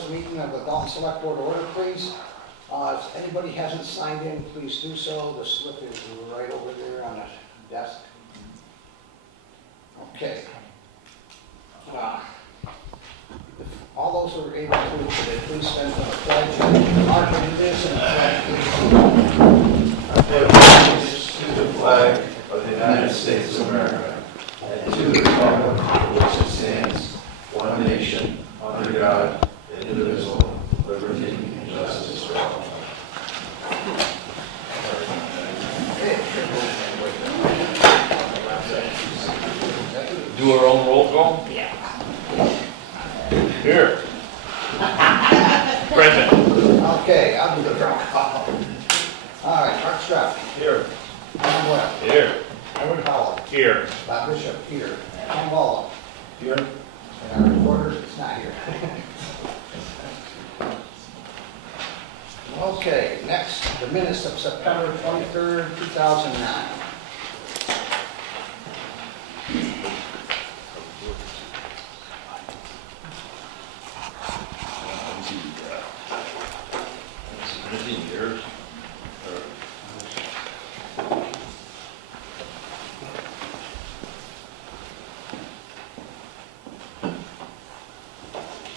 this meeting of the Dalton Selectboard order, please. If anybody hasn't signed in, please do so. The slip is right over there on the desk. Okay. If all those who are able to, today, please stand for the pledge. Mark, do this and the flag, please. To the flag of the United States of America and to the republic for which it stands, one nation, under God, indivisible, liberty and justice for all. Do our own roll call? Yeah. Here. Present. Okay, I'll do the roll call. All right, Mark Stroud. Here. Tom Webb. Here. Edward Howell. Here. Bob Bishop here. Tom Wallo. Here. And our reporter is not here. Okay, next, the minutes of September 23rd, 2009. Missing years.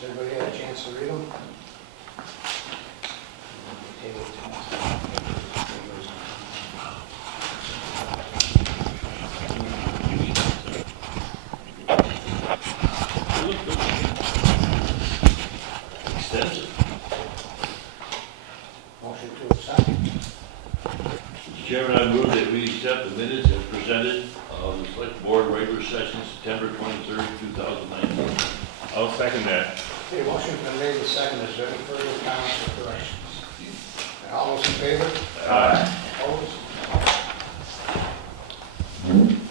Everybody had a chance to read them? Extensive. Motion to accept. Mr. Chairman, I move that we accept the minutes as presented of the Select Board regular session September 23rd, 2019. I'll second that. Okay, motion's been made and seconded. Is there any further comments or corrections? All those in favor? Aye. Opposed?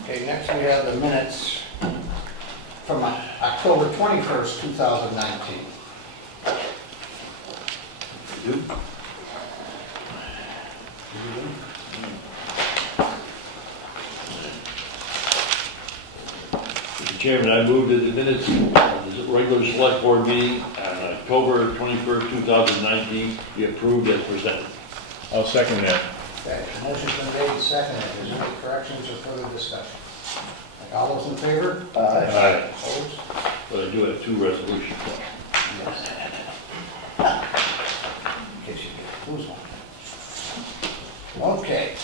Okay, next we have the minutes from October 21st, 2019. You? Mr. Chairman, I move that the minutes of the regular Select Board meeting on October 21st, 2019 be approved as presented. I'll second that. Okay, motion's been made and seconded. Is there any corrections or further discussion? All those in favor? Aye. Opposed? But I do have two resolutions. Yes. In case you lose one. Okay.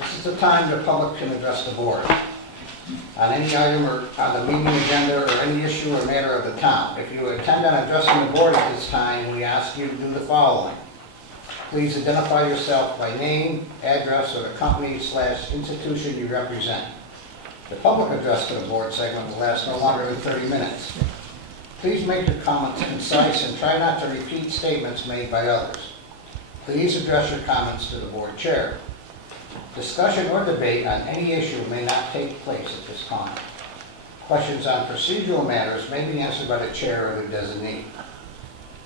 This is the time the public can address the board on any item or on the meeting agenda or any issue or matter of the town. If you intend on addressing the board at this time, we ask you to do the following. Please identify yourself by name, address, or the company/institution you represent. The public address to the board segment will last no longer than 30 minutes. Please make your comments concise and try not to repeat statements made by others. Please address your comments to the board chair. Discussion or debate on any issue may not take place at this time. Questions on procedural matters may be answered by the chair or the designee.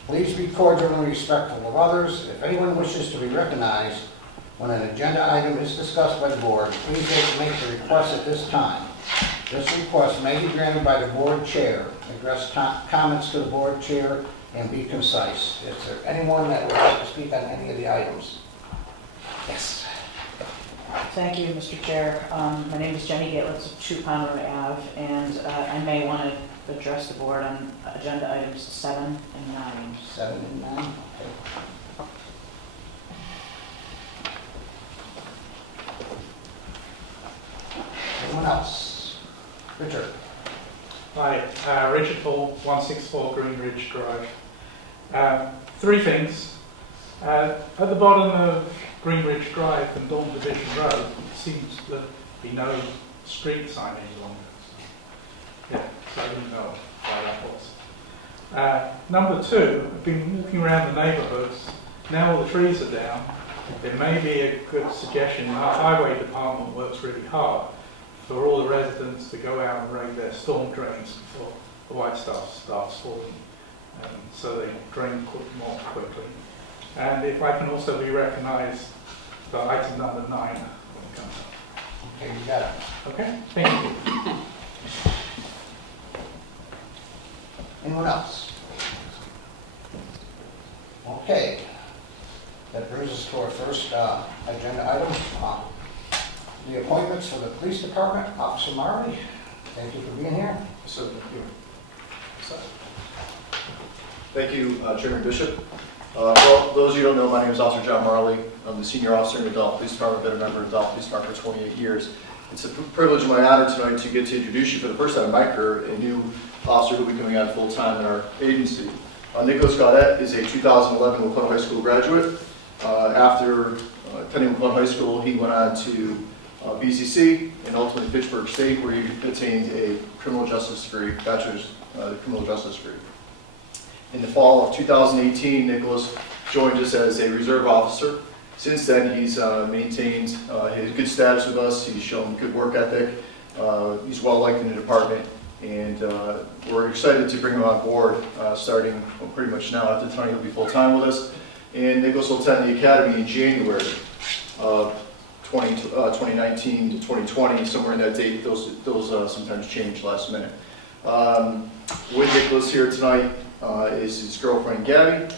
Please be cordial and respectful of others. If anyone wishes to be recognized when an agenda item is discussed by the board, please make the request at this time. This request may be granted by the board chair. Address comments to the board chair and be concise. Is there anyone that would like to speak on any of the items? Yes. Thank you, Mr. Chair. My name is Jenny Gatlitz of 2 Conroe Ave, and I may want to address the board on agenda items 7 and 9. 7 and 9. Okay. Anyone else? Richard. Hi, Richard Paul, 164 Green Ridge Drive. 3 things. At the bottom of Green Ridge Drive and Dalton Division Road, it seems to be no street sign any longer. Yeah, so I didn't know why that was. Number 2, I've been walking around the neighbourhoods. Now all the trees are down. It may be a good suggestion. Our highway department works really hard for all the residents to go out and raise their storm drains before the white stuff starts falling, so they drain more quickly. And if I can also be recognised for item number 9 when it comes up. Okay, you got it. Okay, thank you. Anyone else? Okay. That brings us to our first agenda item. The appointments for the police department. Officer Marley, thank you for being here. So, thank you, Chairman Bishop. For those of you who don't know, my name is Officer John Marley. I'm the senior officer in the Dalton Police Department, been a member of the Dalton Police Department for 28 years. It's a privilege and my honor tonight to get to introduce you for the first time in my career, a new officer who will be coming on full-time in our agency. Nicholas Gaudette is a 2011 LaPlante High School graduate. After attending LaPlante High School, he went on to BCC and ultimately Fitchburg State, where he attained a criminal justice degree, bachelor's criminal justice degree. In the fall of 2018, Nicholas joined us as a reserve officer. Since then, he's maintained his good status with us. He's shown good work ethic. He's well liked in the department, and we're excited to bring him on board starting pretty much now. At the time, he'll be full time with us. And Nicholas will attend the academy in January of 2019 to 2020, somewhere in that date. Those sometimes change last minute. With Nicholas here tonight is his girlfriend Gabby,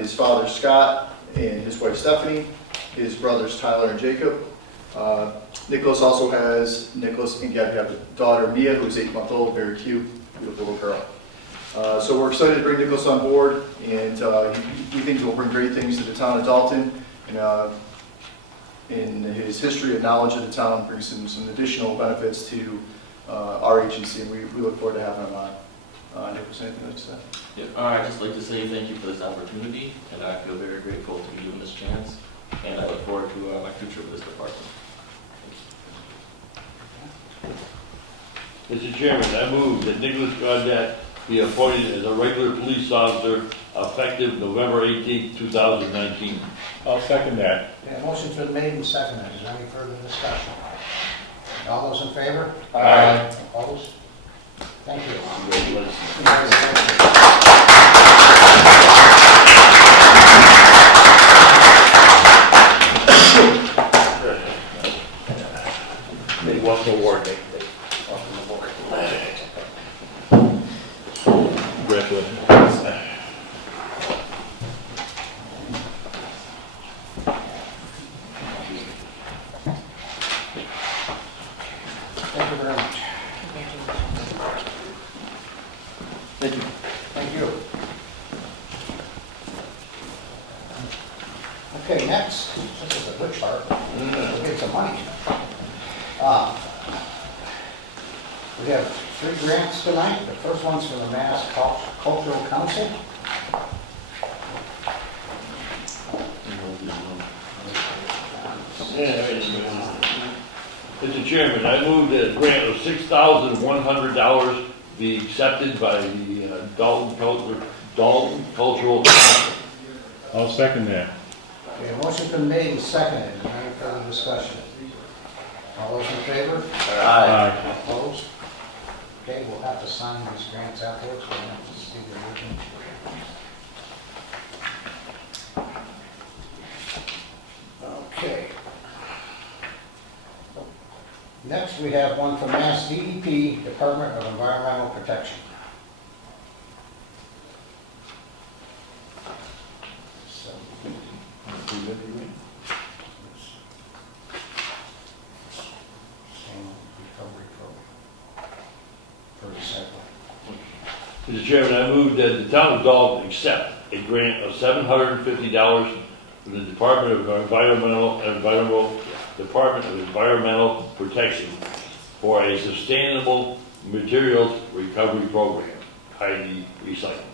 his father Scott, and his wife Stephanie, his brothers Tyler and Jacob. Nicholas and Gabby have a daughter Mia, who's 8-month-old, very cute, beautiful little girl. So we're excited to bring Nicholas on board, and we think he'll bring great things to the town of Dalton. And in his history and knowledge of the town, brings some additional benefits to our agency, and we look forward to having him on. Nicholas, anything to say? Yeah, I'd just like to say thank you for this opportunity, and I feel very grateful to be given this chance, and I look forward to my future with this department. Mr. Chairman, I move that Nicholas Gaudette be appointed as a regular police officer effective November 18, 2019. I'll second that. Yeah, motion's been made and seconded. Is there any further discussion? All those in favor? Aye. Opposed? Thank you. They want the award. Congratulations. Thank you very much. Thank you. Thank you. Okay, next, this is a good part. We'll get some money. We have 3 grants tonight. The first one's from the Mass Cultural Council. Mr. Chairman, I move that a grant of $6,100 be accepted by the Dalton Cultural Council. I'll second that. Okay, a motion's been made and seconded. Is there any further discussion? All those in favor? Aye. Opposed? Okay, we'll have to sign these grants afterwards. We'll have to see the written. Okay. Next, we have one from Mass DEP, Department of Environmental Protection. So, same recovery program for recycling. Mr. Chairman, I move that the town of Dalton accept a grant of $750 from the Department of Environmental Protection for a sustainable materials recovery program, i.e. recycling.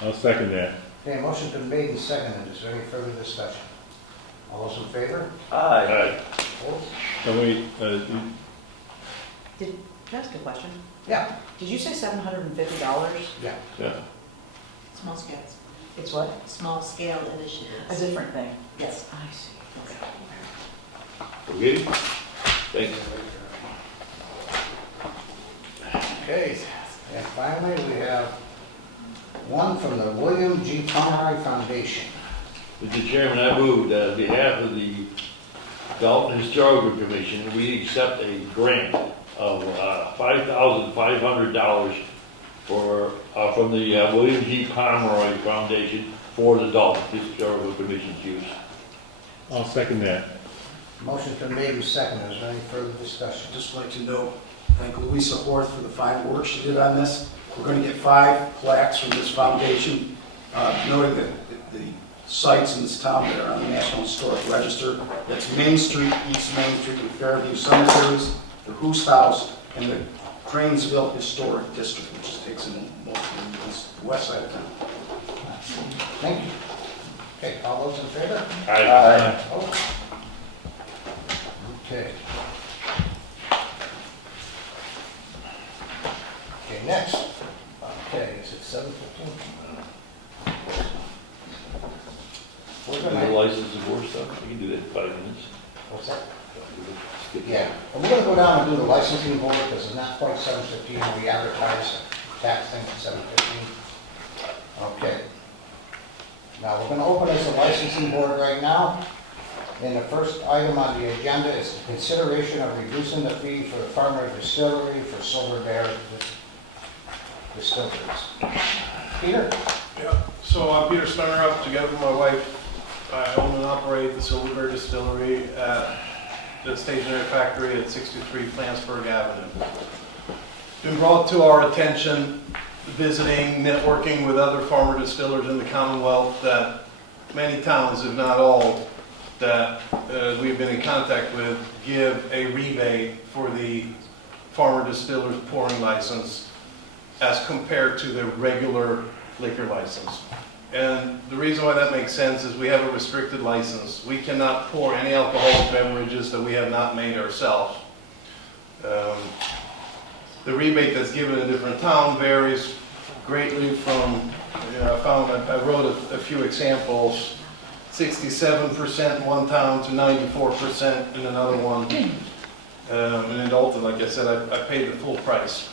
I'll second that. Okay, motion's been made and seconded. Is there any further discussion? All those in favor? Aye. Opposed? So wait, Can I ask a question? Yeah. Did you say $750? Yeah. Yeah. Small scales, It's what? small scale A initiatives. different thing? Yes. I see. Okay? Thanks. Okay, and finally, we have one from the William G. Conroy Foundation. Mr. Chairman, I move that on behalf of the Dalton Historical Commission, we accept a grant of $5,500 from the William G. Pomeroy Foundation for the Dalton Historical Commission's use. I'll second that. Motion's been made and seconded. Is there any further discussion? Just like to note, thank Louisa Horth for the fine work she did on this. We're going to get 5 plaques from this foundation, noting that the sites in this town that are on the National Historic Register. That's Main Street, East Main Street, and Fairview Cemeteries, the Hoos House, and the Cranesville Historic District, which takes in most of the west side of town. Thank you. Okay, all those in favor? Aye. Opposed? Okay. Okay, next. Okay, is it 7:15? We're The gonna, license and board stuff, you can do that in 5 minutes. what's that? Yeah, and we're gonna go down and do the licensing board, because it's not quite 7:15, we advertise tax thing at 7:15. Okay. Now, we're gonna open as a licensing board right now. And the first item on the agenda is the consideration of reducing the fee for the Farmer Distillery for Silver Bear Distilleries. Peter? Yeah, so I'm Peter Spennerup, together with my wife. I own and operate the Silver Bear Distillery at the stationery factory at 63 Flansburgh Avenue. Been brought to our attention, visiting, networking with other farmer distillers in the Commonwealth, that many towns, if not all, that we've been in contact with, give a rebate for the farmer distiller's pouring license as compared to their regular liquor license. And the reason why that makes sense is we have a restricted license. We cannot pour any alcoholic beverages that we have not made ourselves. The rebate that's given in different towns varies greatly from, I wrote a few examples, 67% in one town to 94% in another one. And in Dalton, like I said, I paid the full price.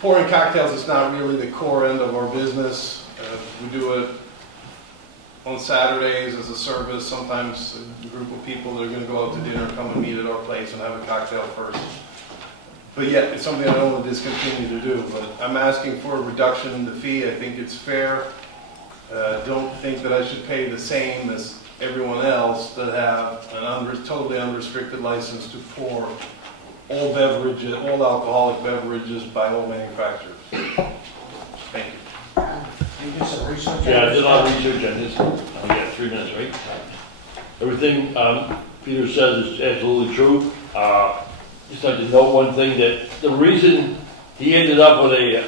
Pouring cocktails is not really the core end of our business. We do it on Saturdays as a service. Sometimes a group of people that are going to go out to dinner come and meet at our place and have a cocktail first. But yet, it's something I don't want to discontinue to do. But I'm asking for a reduction in the fee. I think it's fair. Don't think that I should pay the same as everyone else that have an totally unrestricted license to pour all beverages, all alcoholic beverages by all manufacturers. Thank you. You did some research? Yeah, I did a lot of research on this. I got 3 minutes, right? Everything Peter says is absolutely true. Just like to note one thing, that the reason he ended up with a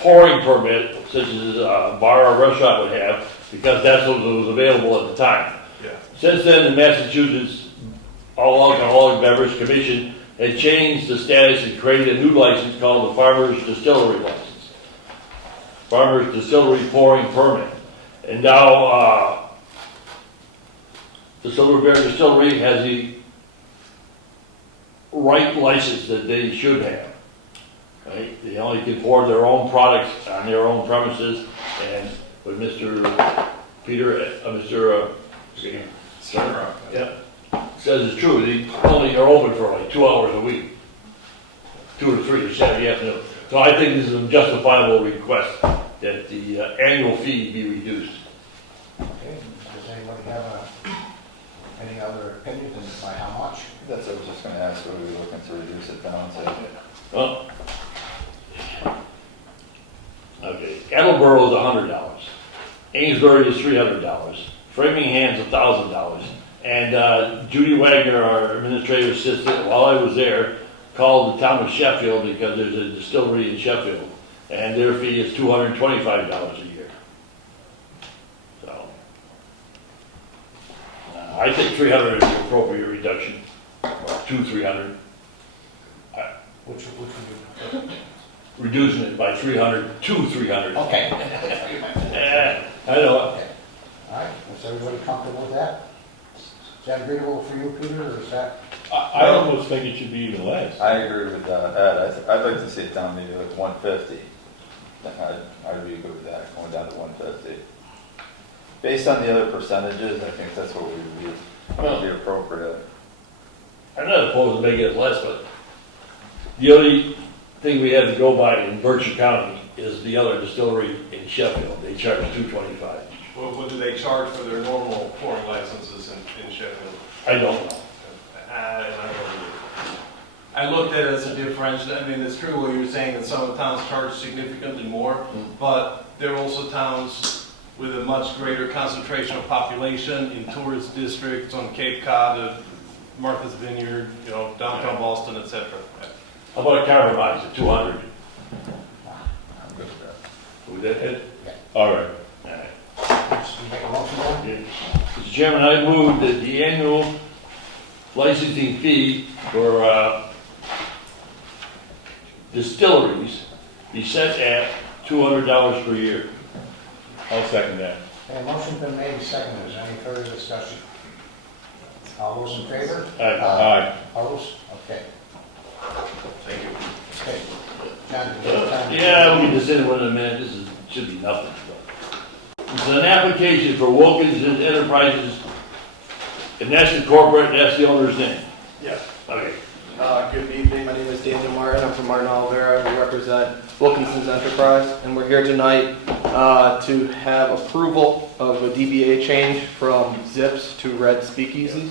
pouring permit, such as a bar or restaurant would have, because that's what was available at the time. Yeah. Since then, the Massachusetts All Alcoholic Beverage Commission had changed the status and created a new license called the Farmer's Distillery License. Farmer's Distillery Pouring Permit. And now, the Silver Bear Distillery has the right license that they should have. Right? They only can pour their own products on their own premises, and with Mr. Peter, yeah, says it's true. They only are open for like 2 hours a week, 2 to 3 or Saturday afternoon. So I think this is a justifiable request that the annual fee be reduced. Okay, does anybody have any other opinions and by how much? That's what I was just going to ask, whether we were looking to reduce it down to. Well, okay, Attleboro is $100. Amesbury is $300. Framingham's $1,000. And Judy Wagner, our administrative assistant, while I was there, called the town of Sheffield because there's a distillery in Sheffield, and their fee is $225 a year. So, I think 300 is the appropriate reduction, or 300. Which would you? Reducing it by 300 to 300. Okay. I know. Okay. All right, is everybody comfortable with that? Is that agreeable for you, Peter, or is that? I almost think it should be even less. I agree with Ed. I'd like to see it down maybe like 150. I'd be good with that, going down to 150. Based on the other percentages, I think that's what would be appropriate. I'm not opposed to making it less, but the only thing we have to go by in Berkshire County is the other distillery in Sheffield. They charge $2.25. What do they charge for their normal pouring licenses in Sheffield? I don't know. I don't know. I looked at it as a differential. I mean, it's true what you're saying that some towns charge significantly more, but there are also towns with a much greater concentration of population in tourist districts on Cape Cod, Martha's Vineyard, downtown Boston, etc. How about a compromise at 200? I'm good with that. Would that hit? All right. All right. You make a motion, Bob? Yeah. Mr. Chairman, I move that the annual licensing fee for distilleries be set at $200 per year. I'll second that. Okay, motion's been made and seconded. Is there any further discussion? All those in favor? Aye. Opposed? Okay. Thank you. Okay. John, do you have time? Yeah, we can just in a minute. Should be nothing. It's an application for Wilkins Enterprises, and that's the corporate, that's the owner's name. Yeah. Okay. Good evening. My name is Daniel Martin. I'm from Martin Olivera. We represent Wilkinson's Enterprise, and we're here tonight to have approval of a DBA change from Zips to Red Speakeasies.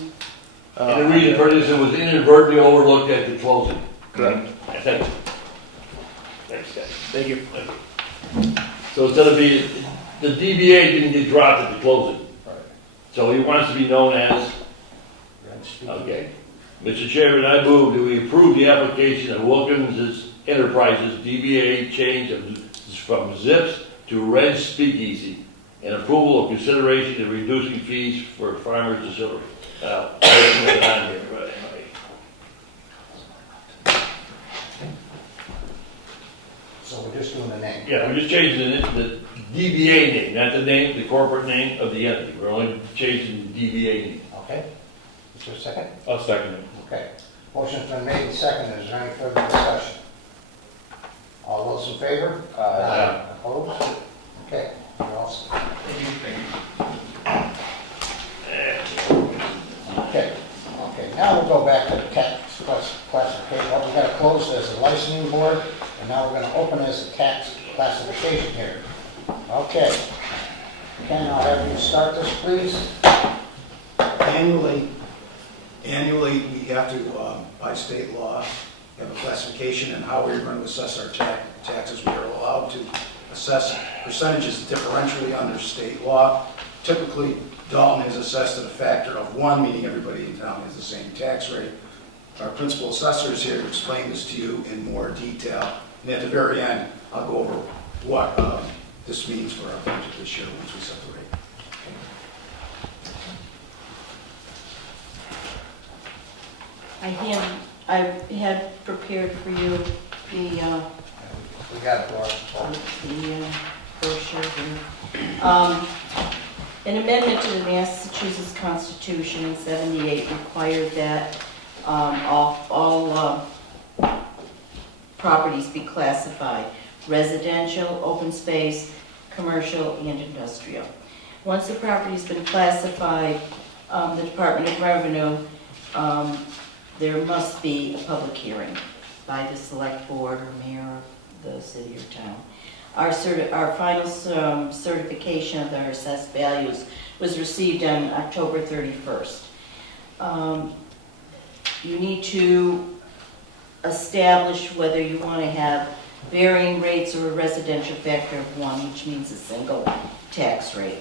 And the reason for this, it was inadvertently overlooked at the closing. Correct. Thank you. Thanks, guys. Thank you. So instead of being, the DBA didn't get dropped at the closing. So he wants to be known as, okay. Mr. Chairman, I move that we approve the application of Wilkins Enterprises DBA change from Zips to Red Speakeasy and approval of consideration of reducing fees for farmers distillery. So we're just doing the name? Yeah, we're just changing the DBA name, not the name, the corporate name of the entity. We're only changing the DBA name. Okay. Is there a second? I'll second it. Okay. Motion's been made and seconded. Is there any further discussion? All those in favor? Aye. Opposed? Okay. You're all set. Okay. Okay. Now we'll go back to the tax classification. Well, we got to close as a licensing board, and now we're going to open as a tax classification here. Okay. Ken, I'll have you start this, please. Annually, we have to, by state law, have a classification in how we're going to assess our taxes. We are allowed to assess percentages differentially under state law. Typically, Dalton is assessed at a factor of 1, meaning everybody in town has the same tax rate. Our principal assessor is here to explain this to you in more detail. And at the very end, I'll go over what this means for our budget this year once we set the rate. I had prepared for you the We got it, Laura. brochure here. An amendment to the Massachusetts Constitution in '78 required that all properties be classified: residential, open space, commercial, and industrial. Once the property's been classified, the Department of Revenue, there must be a public hearing by the select board or mayor of the city or town. Our final certification of our assessed values was received on October 31st. You need to establish whether you want to have varying rates or a residential factor of 1, which means a single tax rate.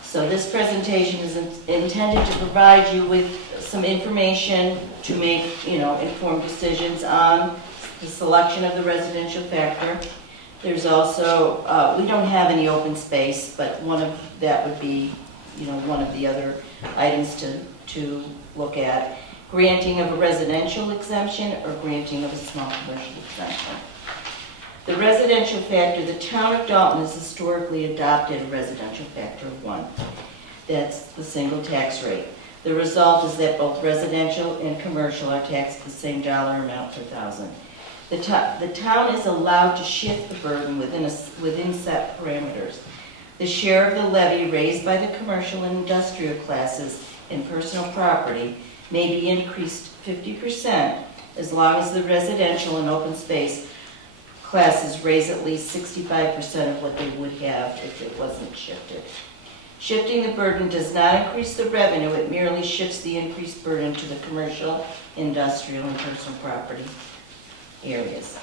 So this presentation is intended to provide you with some information to make, informed decisions on the selection of the residential factor. There's also, we don't have any open space, but that would be, one of the other items to look at. Granting of a residential exemption or granting of a small commercial exemption. The residential factor, the town of Dalton has historically adopted a residential factor of 1. That's the single tax rate. The result is that both residential and commercial are taxed the same dollar amount per thousand. The town is allowed to shift the burden within set parameters. The share of the levy raised by the commercial and industrial classes in personal property may be increased 50% as long as the residential and open space classes raise at least 65% of what they would have if it wasn't shifted. Shifting the burden does not increase the revenue, it merely shifts the increased burden to the commercial, industrial, and personal property areas.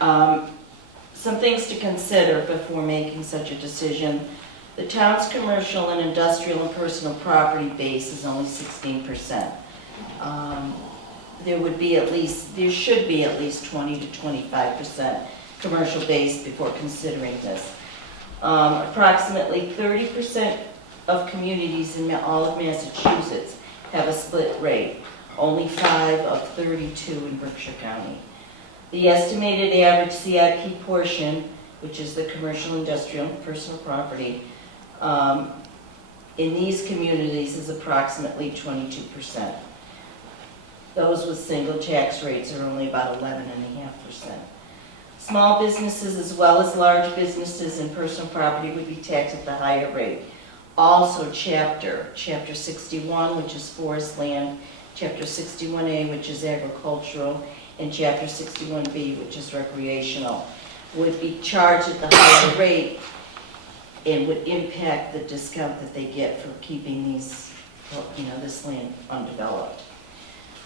Some things to consider before making such a decision. The town's commercial and industrial and personal property base is only 16%. There should be at least 20 to 25% commercial base before considering this. Approximately 30% of communities in all of Massachusetts have a split rate, only 5 of 32 in Berkshire County. The estimated average CIP portion, which is the commercial, industrial, and personal property, in these communities is approximately 22%. Those with single tax rates are only about 11.5%. Small businesses as well as large businesses and personal property would be taxed at the higher rate. Also Chapter 61, which is forest land, Chapter 61A, which is agricultural, and Chapter 61B, which is recreational, would be charged at the higher rate and would impact the discount that they get for keeping these, this land undeveloped.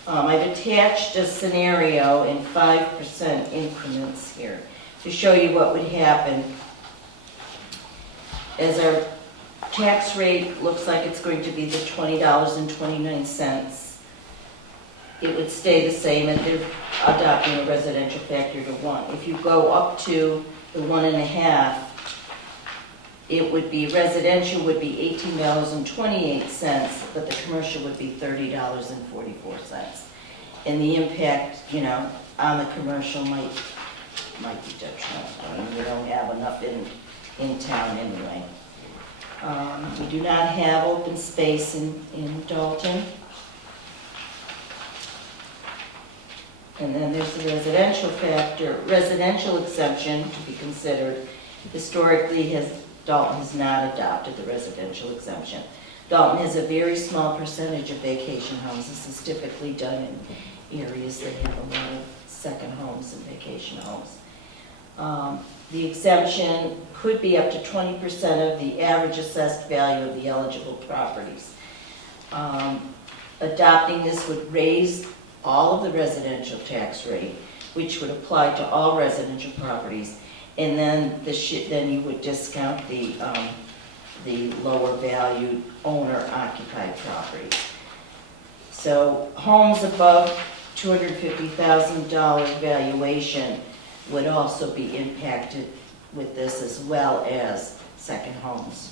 I've attached a scenario in 5% increments here to show you what would happen as our tax rate looks like it's going to be the $20.29. It would stay the same if they're adopting a residential factor to 1. If you go up to the 1.5, it would be, residential would be $18.28, but the commercial would be $30.44. And the impact, on the commercial might be detrimental. I mean, we don't have enough in town anyway. We do not have open space in Dalton. And then there's the residential factor, residential exemption to be considered. Historically, Dalton has not adopted the residential exemption. Dalton has a very small percentage of vacation homes. This is typically done in areas that have a lot of second homes and vacation homes. The exemption could be up to 20% of the average assessed value of the eligible properties. Adopting this would raise all of the residential tax rate, which would apply to all residential properties, and then you would discount the lower valued owner-occupied properties. So homes above $250,000 valuation would also be impacted with this, as well as second homes.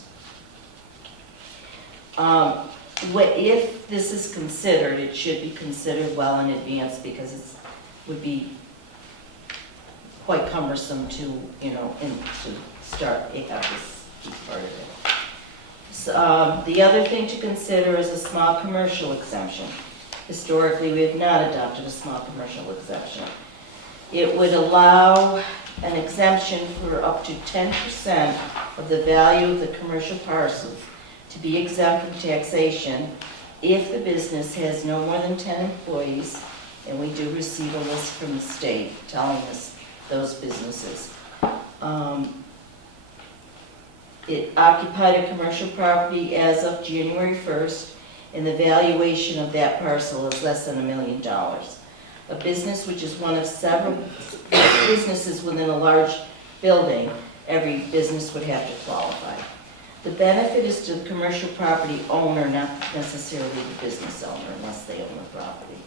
If this is considered, it should be considered well in advance, because it would be quite cumbersome to start have this be part of it. So, the other thing to consider is a small commercial exemption. Historically, we have not adopted a small commercial exemption. It would allow an exemption for up to 10% of the value of the commercial parcels to be exempt from taxation if the business has no more than 10 employees, and we do receive a list from the state telling us those businesses. It occupied a commercial property as of January 1st, and the valuation of that parcel is less than $1 million. A business which is one of several businesses within a large building, every business would have to qualify. The benefit is to the commercial property owner, not necessarily the business owner, unless they own the property.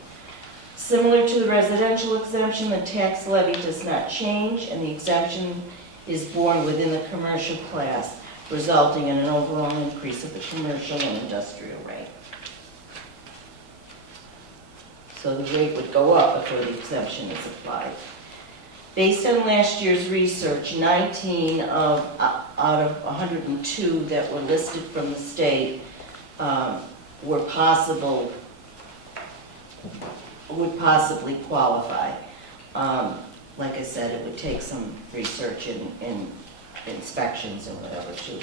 Similar to the residential exemption, the tax levy does not change, and the exemption is borne within the commercial class, resulting in an overall increase of the commercial and industrial rate. So the rate would go up before the exemption is applied. Based on last year's research, 19 out of 102 that were listed from the state would possibly qualify. Like I said, it would take some research and inspections and whatever to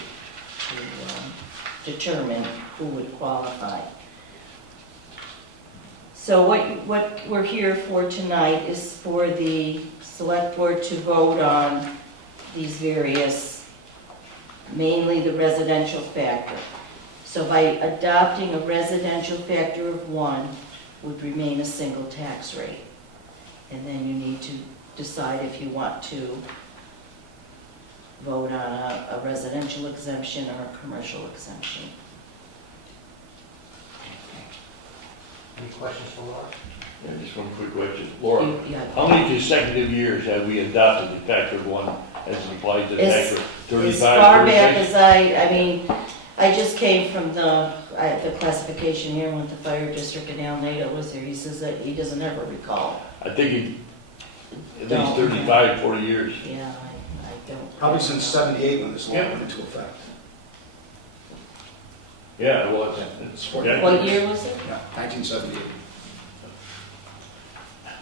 determine who would qualify. So what we're here for tonight is for the select board to vote on these various, mainly the residential factor. So by adopting a residential factor of 1 would remain a single tax rate. And then you need to decide if you want to vote on a residential exemption or a commercial exemption. Any questions for Laura? Yeah, just one quick question. Laura, Yeah. how many consecutive years have we adopted the factor of 1 as it applies to the tax rate? 35, As far back 36? as I mean, I just came from the classification here with the fire district, and Al Nato was there. He says that he doesn't ever recall. I think at least No. 35, 40 years. Yeah, I don't. Probably since 78 when this law Yeah. went into effect. Yeah, well, It's it's, 40. yeah. What year was it? Yeah, 1978.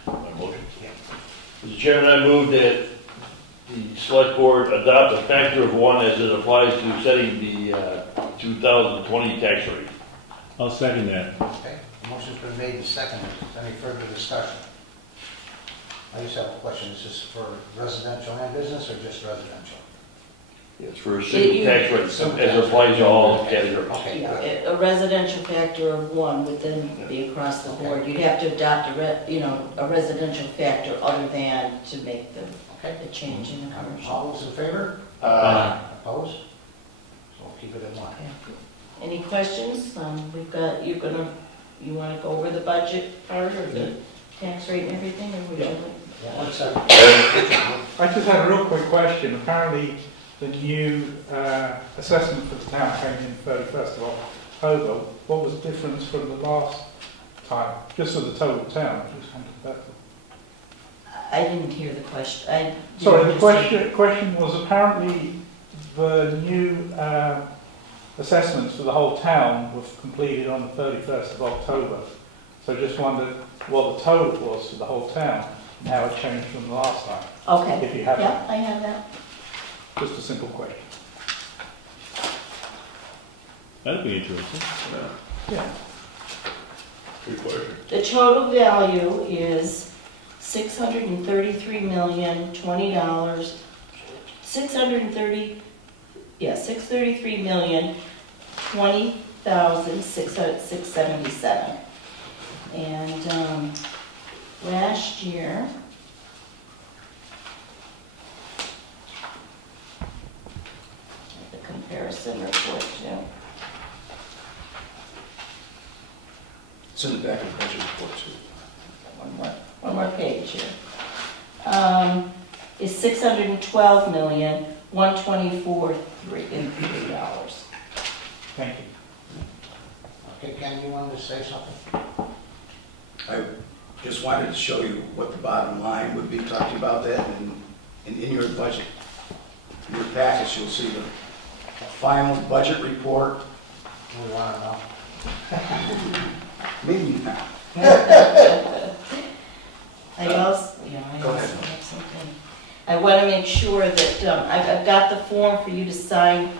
My motion. Mr. Chairman, I move that the select board adopt a factor of 1 as it applies to setting the 2020 tax rate. I'll second that. Okay, motion's been made and seconded. Any further discussion? I just have a question. Is this for residential and business or just residential? It's for a single tax rate as it applies to all categories. Okay, Yeah, good. a residential factor of 1 would then be across the board. You'd have to adopt a residential factor other than to make the change in the commercial. All those in favor? Aye. Opposed? So we'll keep it in line. Any questions? You want to go over the budget part or the tax rate and everything, or would you like? Yeah, 1 second. I just had a real quick question. Apparently, the new assessment for the town came in 31st of October. What was the difference from the last time? Just for the total town, just wondered that. I didn't hear the question. Sorry, the question was apparently the new assessments for the whole town were completed on the 31st of October. So just wondered what the total was for the whole town and how it changed from the last time. Okay. If you have Yeah, I have that. Just a simple question. That'd be interesting. Yeah. Good question. The total value is $633,020. $633,020,677. And last year, the comparison report too. It's in the back of the budget report too. One more page here. Is $612,124,3. Thank you. Okay, Ken, you wanted to say something? I just wanted to show you what the bottom line would be, talking about that, and in your budget, in your package, you'll see the final budget report. We want to know. Maybe not. I also Go ahead. have something. I want to make sure that, I've got the form for you to sign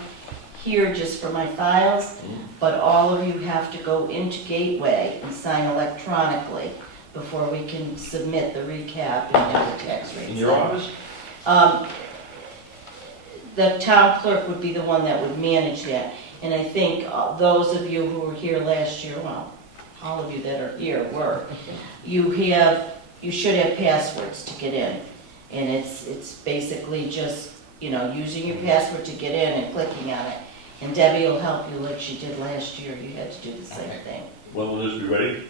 here just for my files, but all of you have to go into Gateway and sign electronically before we can submit the recap and do the tax rates. In your office? The town clerk would be the one that would manage that. And I think those of you who were here last year, well, all of you that are here were, you should have passwords to get in. And it's basically just, using your password to get in and clicking on it. And Debbie will help you like she did last year. You had to do the same thing. When will this be ready?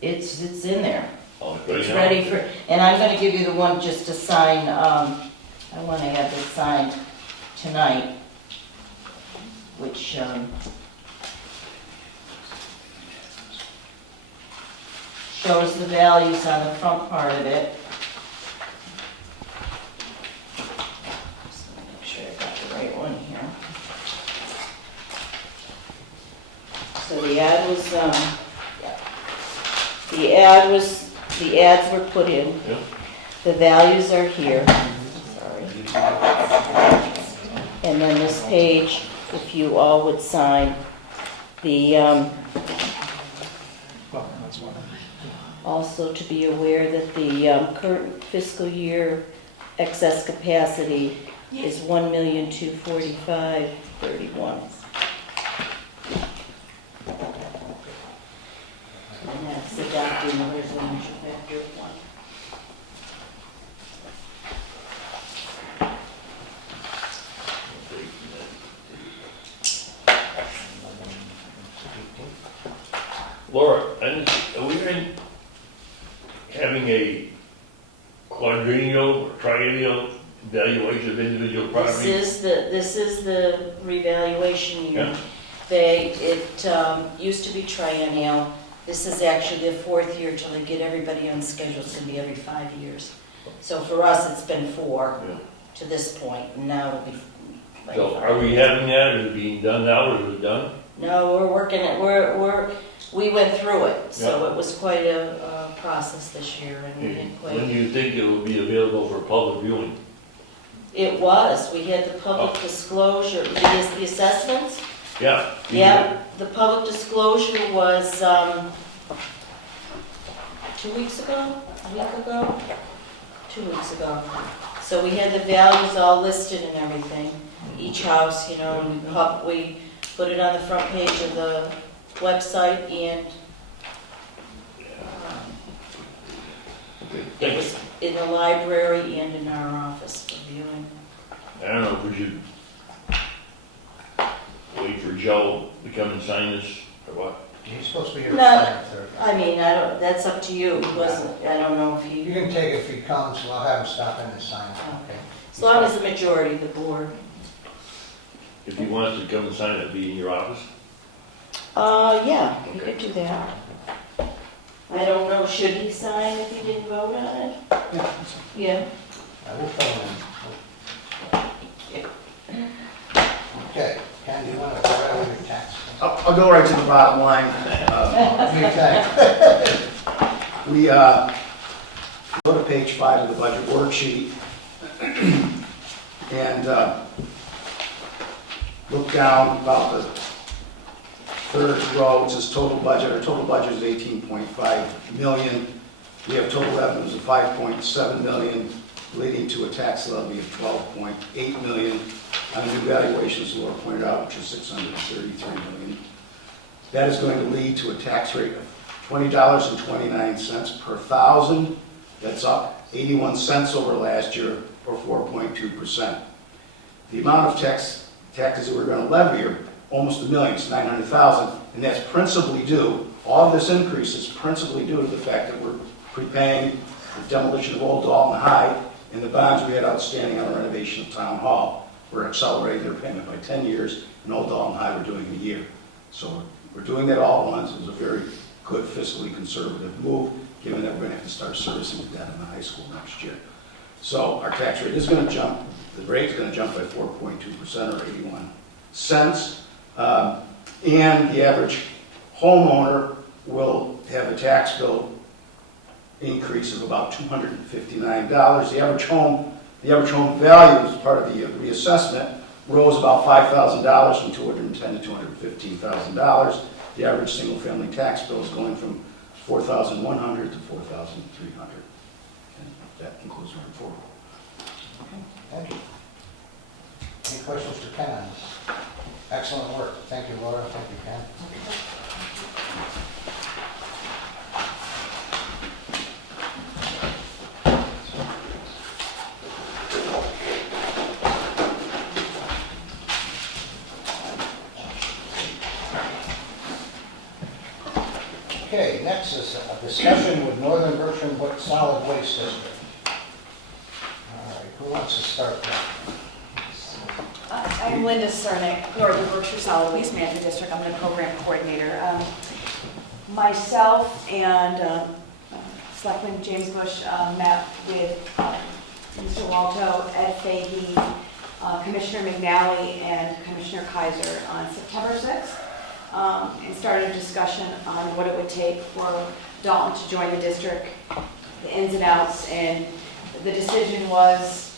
It's in there. Oh, It's now? ready for, and I'm gonna give you the one just to sign, I wanna have this signed tonight, which, shows the values on the front part of it. Just wanna make sure I got the right one here. So the ad was, the ads were put in. Yeah. The values are here. Sorry. And then this page, if you all would sign the, Well, that's one. Also to be aware that the current fiscal year excess capacity is 1,245,031. And that's adopting the residential factor of 1. Laura, are we having a quadrennial or triennial evaluation of individual properties? This is the revaluation year. Yeah. It used to be triennial. This is actually the 4th year till they get everybody on schedule. It's gonna be every 5 years. So for us, it's been 4 Yeah. to this point, and now it'll be like So 5. are we having that, is it being done now, or is it done? No, we're working it, we went through it, so it was quite a process this year, and we didn't When quite. do you think it will be available for public viewing? It was, we had the public disclosure, the assessments. Yeah. Yeah, the public disclosure was 2 weeks ago, a week ago, 2 weeks ago. So we had the values all listed and everything, each house, you know, and we put it on the front page of the website, and it was in the library and in our office for viewing. I don't know if we should wait for Joe to come and sign this, or what? He's supposed to be here No. at 7:30. I mean, that's up to you, he wasn't, I don't know if You he, can take it if he comes, we'll have him stop in and sign it, okay? as long as the majority of the board. If he wants to come and sign it, be in your office? Yeah, you could do that. I don't know, should he sign if he didn't vote on it? Yeah. I will fill him in. Okay, Ken, do you want to go right with your tax? I'll go right to the bottom line. What do you think? We go to page 5 of the budget worksheet and look down about the third row. It says total budget. Our total budget is $18.5 million. We have total revenues of $5.7 million, leading to a tax levy of $12.8 million. On new valuations, Laura pointed out, which is $633 million. That is going to lead to a tax rate of $20.29 per thousand. That's up 81 cents over last year, or 4.2%. The amount of taxes that we're going to levy are almost $1 million, it's $900,000, and that's principally due, all of this increase is principally due to the fact that we're prepaying the demolition of Old Dalton High and the bonds we had outstanding on the renovation of Town Hall. We're accelerating their payment by 10 years, and Old Dalton High we're doing a year. So we're doing that all at once. It was a very good fiscally conservative move, given that we're going to have to start servicing the debt in the high school next year. So our tax rate is going to jump. The rate is going to jump by 4.2% or 81 cents. And the average homeowner will have a tax bill increase of about $259. The average home value as part of the reassessment rose about $5,000 from $210,000 to $215,000. The average single-family tax bill is going from $4,100 to $4,300. And that concludes my report. Thank you. Any questions for Ken on this? Excellent work. Thank you, Laura. Thank you, Ken. Okay, next is a discussion with Northern Berkshire Solid Waste District. All right, who wants to start that? I'm Linda Cernick, Northern Berkshire Solid Waste Management District. I'm the program coordinator. Myself and Selectman James Bush met with Mr. Walto, Ed Fahey, Commissioner McNally, and Commissioner Kaiser on September 6th. And started a discussion on what it would take for Dalton to join the district, the ins and outs, and the decision was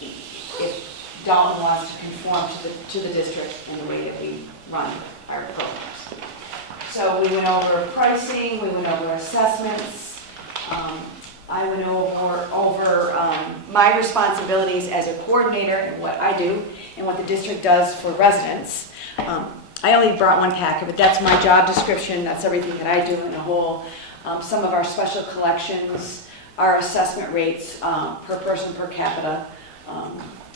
if Dalton wants to conform to the district in the way that we run our programs. So we went over pricing, we went over assessments, I went over my responsibilities as a coordinator and what I do and what the district does for residents. I only brought one packet, but that's my job description. That's everything that I do in a whole. Some of our special collections, our assessment rates per person per capita.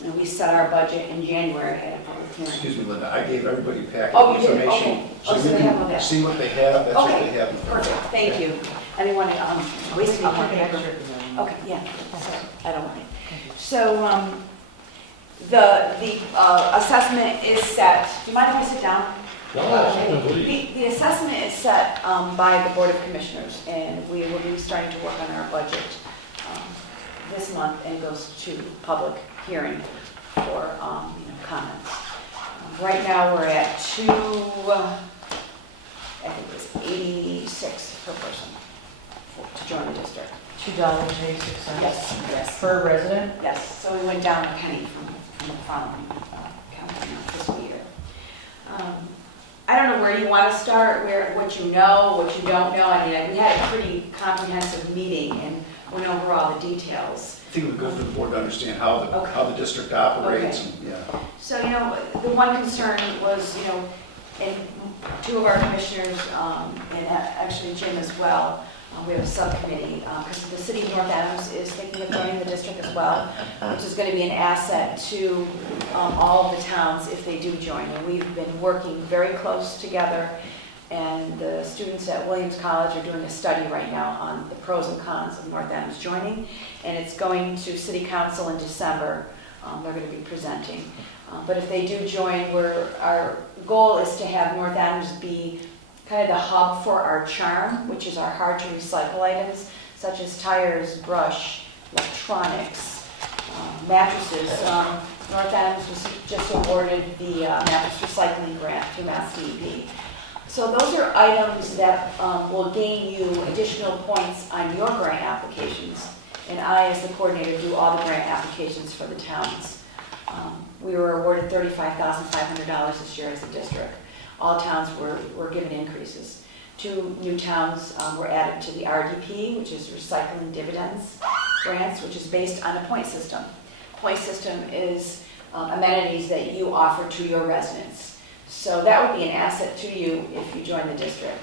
And we set our budget in January at a public hearing. Excuse me, Linda, I gave everybody a packet Oh, of you did? information. Okay. Oh, so you they have can that. see what they have, that's what Okay, they have. perfect, thank you. I didn't want to waste any more paper. Okay. Okay, yeah, so I don't want it. So, the assessment is set, do you mind if I sit down? The assessment is set by the Board of Commissioners, and we will be starting to work on our budget this month, and goes to public hearing for comments. Right now, we're at I think it's 86 per person to join the district. $2.86. Yes. Per resident? Yes, so we went down a penny from the following county fiscal year. I don't know where you want to start, what you know, what you don't know. I mean, we had a pretty comprehensive meeting and went over all the details. I think it would be good for the board to understand how the district operates. Okay. And, yeah. So, the one concern was, and two of our commissioners, and actually Jim as well, we have a subcommittee, because the city of North Adams is thinking of joining the district as well, which is going to be an asset to all of the towns if they do join. And we've been working very close together, and the students at Williams College are doing a study right now on the pros and cons of North Adams joining, and it's going to City Council in December. They're going to be presenting. But if they do join, our goal is to have North Adams be kind of the hub for our charm, which is our hard to recycle items, such as tires, brush, electronics, mattresses. North Adams was just awarded the mattress recycling grant through Mass DEP. So those are items that will gain you additional points on your grant applications. And I, as the coordinator, do all the grant applications for the towns. We were awarded $35,500 this year as a district. All towns were given increases. 2 new towns were added to the RDP, which is Recycling Dividends Grants, which is based on a point system. Point system is amenities that you offer to your residents. So that would be an asset to you if you join the district,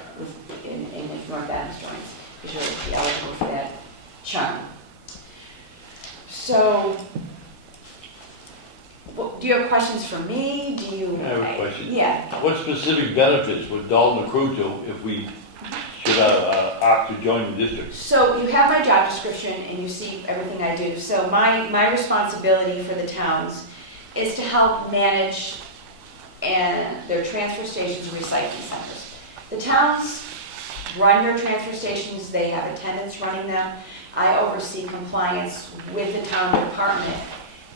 and if North Adams joins, because you'll be eligible for that charm. So, do you have questions for me? I have a question. Yeah. What specific benefits would Dalton accrue to if we should opt to join the district? So you have my job description and you see everything I do. So my responsibility for the towns is to help manage their transfer stations and recycling centers. The towns run their transfer stations, they have attendants running them. I oversee compliance with the town department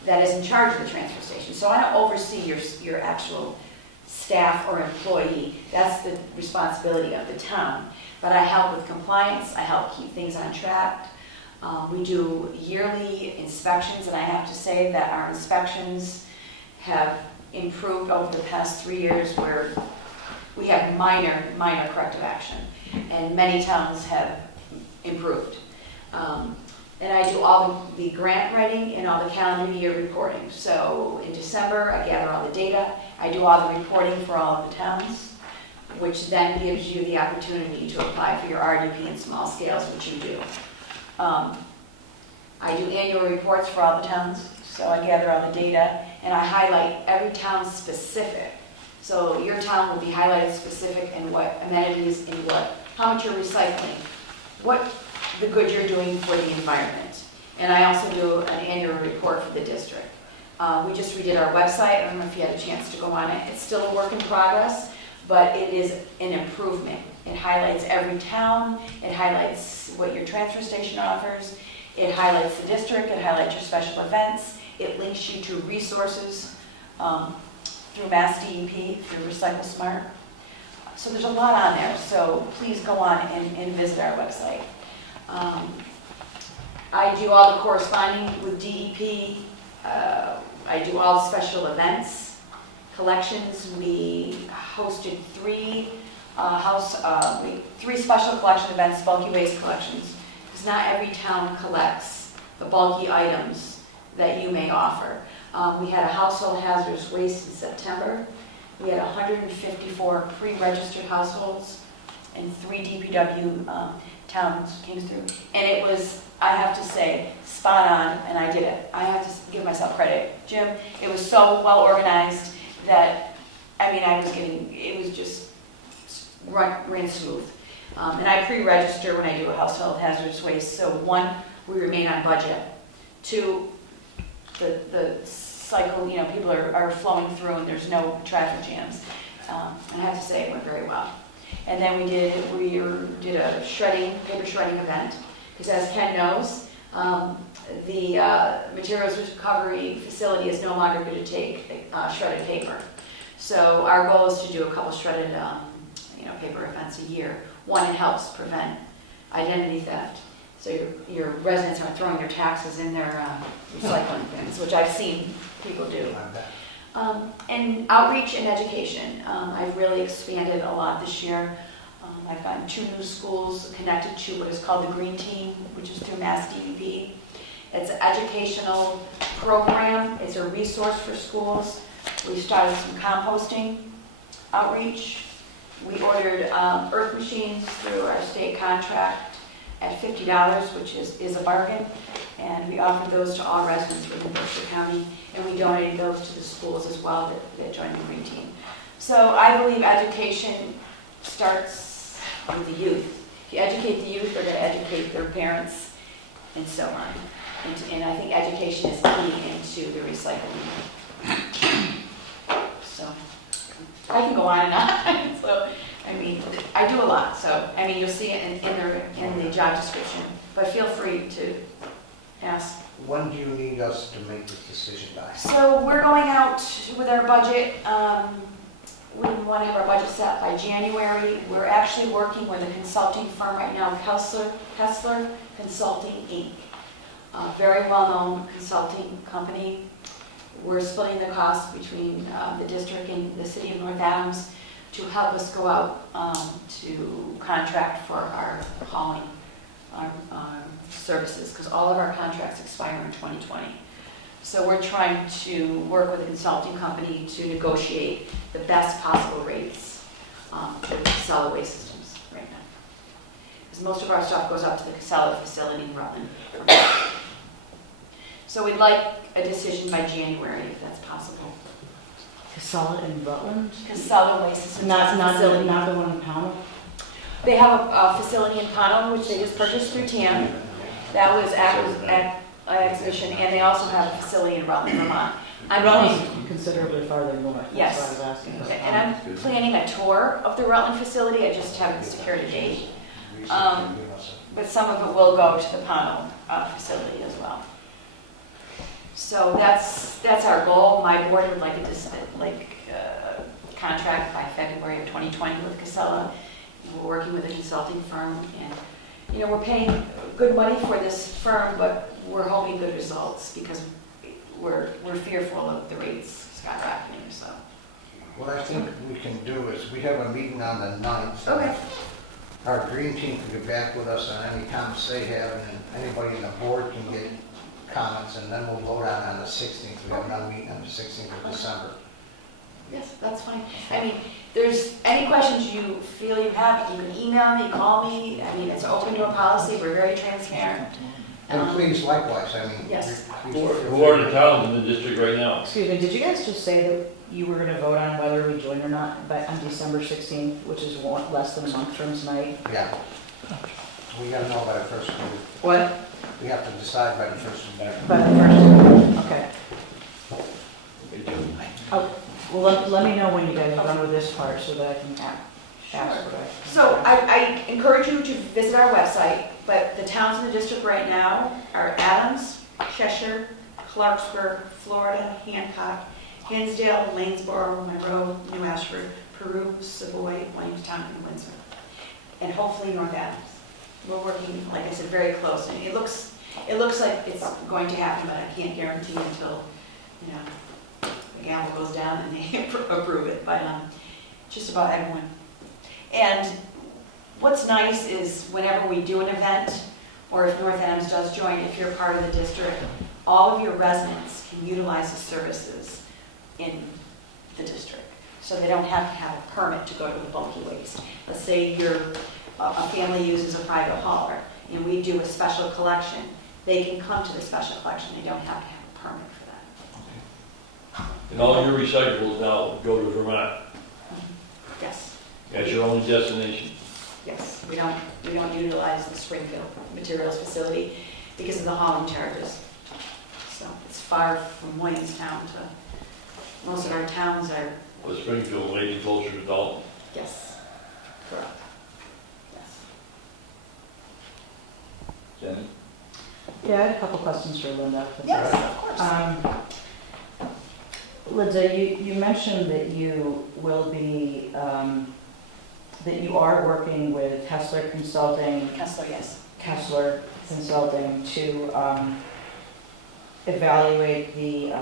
that is in charge of the transfer station. So I don't oversee your actual staff or employee. That's the responsibility of the town. But I help with compliance, I help keep things on track. We do yearly inspections, and I have to say that our inspections have improved over the past 3 years, where we have minor corrective action, and many towns have improved. And I do all the grant writing and all the calendar year reporting. So in December, I gather all the data. I do all the reporting for all of the towns, which then gives you the opportunity to apply for your RDP in small scales, which you do. I do annual reports for all the towns, so I gather all the data, and I highlight every town specific. So your town will be highlighted specific in what amenities, in how much you're recycling, what the good you're doing for the environment. And I also do an annual report for the district. We just redid our website. I don't know if you had a chance to go on it. It's still a work in progress, but it is an improvement. It highlights every town. It highlights what your transfer station offers. It highlights the district. It highlights your special events. It links you to resources through Mass DEP, through Recycle Smart. So there's a lot on there. So please go on and visit our website. I do all the corresponding with DEP. I do all the special events, collections. We hosted 3 special collection events, bulky waste collections. because not every town collects the bulky items that you may offer. We had a household hazardous waste in September. We had 154 pre-registered households and 3 DPW towns came through. And it was, I have to say, spot on, and I did it. I have to give myself credit. Jim, it was so well organized that, I mean, it was just ran smooth. And I pre-register when I do a household hazardous waste. So 1, we remain on budget. 2, the cycle, people are flowing through and there's no traffic jams. I have to say it went very well. And then we did a paper shredding event, because as Ken knows, the materials recovery facility is no longer going to take shredded paper. So our goal is to do a couple shredded paper events a year. 1, it helps prevent identity theft. So your residents aren't throwing their taxes in their recycling bins, which I've seen people do. And outreach and education. I've really expanded a lot this year. I've gotten 2 new schools connected to what is called the Green Team, which is through Mass DEP. It's an educational program. It's a resource for schools. We started some composting outreach. We ordered earth machines through our state contract at $50, which is a bargain. And we offered those to all residents within Berkshire County, and we donated those to the schools as well that joined the Green Team. So I believe education starts with the youth. If you educate the youth, they're going to educate their parents, and so on. And I think education is key into the recycling. So I can go on and on. So I mean, I do a lot. So I mean, you'll see it in the job description. But feel free to ask. When do you need us to make this decision by? So we're going out with our budget. We want to have our budget set by January. We're actually working with a consulting firm right now, Kessler Consulting, Inc. A very well-known consulting company. We're splitting the cost between the district and the city of North Adams to help us go out to contract for our hauling services, because all of our contracts expire in 2020. So we're trying to work with a consulting company to negotiate the best possible rates for solid waste systems right now. Because most of our stuff goes up to the Casella facility in Rutland. So we'd like a decision by January, if that's possible. Casella and Rutland? Casella Waste Systems facility. Not the one in Pownell? They have a facility in Pownell, which they just purchased through TAM. That was acquisition, and they also have a facility in Rutland, Vermont. Rutland's considerably farther north. Yes. That's why I was asking. Okay, and I'm planning a tour of the Rutland facility. I just haven't secured a date. But some of it will go to the Pownell facility as well. So that's our goal. My board would like a contract by February of 2020 with Casella. We're working with a consulting firm, and we're paying good money for this firm, but we're hoping good results because we're fearful of the rates skyrocketing. So What I think we can do is, we have a meeting on the 9th. okay. Our Green Team can get back with us on any comments they have, and anybody in the board can get comments, and then we'll vote on the 16th. We have another meeting on the 16th of December. Yes, that's fine. I mean, there's any questions you feel you have, you can email me, call me. I mean, it's open to a policy. We're very transparent. And please, likewise, I mean. Yes. Who are the towns in the district right now? Excuse me, did you guys just say that you were going to vote on whether we join or not on December 16th, which is less than a month from tonight? Yeah. We gotta know by the first of the week. What? We have to decide by the first of the week. By the first, okay. Oh, well, let me know when you guys are done with this part so that I can ask what I... So I encourage you to visit our website, but the towns in the district right now are Adams, Cheshire, Clarksburg, Florida, Hancock, Hinsdale, Lanesboro, Monroe, New Ashford, Peru, Savoy, Williamstown, and Windsor. And hopefully North Adams. We're working, like I said, very close. And it looks like it's going to happen, but I can't guarantee until, the gavel goes down and they approve it. But just about everyone. And what's nice is whenever we do an event, or if North Adams does join, if you're part of the district, all of your residents can utilize the services in the district. So they don't have to have a permit to go to the bulky waste. Let's say a family uses a private hauler and we do a special collection. They can come to the special collection. They don't have to have a permit for that. And all your recyclables now go to Vermont. Yes. That's your only destination. Yes, we don't utilize the Springfield Materials Facility because of the hauling charges. So it's far from Williamstown to, most of our towns are, Well, Springfield may be closer to Dalton. yes, correct. Yes. Jenny? Yeah, I had a couple questions for Linda. if that's Yes, all right. of course. Linda, you mentioned that you will be, that you are working with Kessler Consulting, Kessler, yes. Kessler Consulting to evaluate the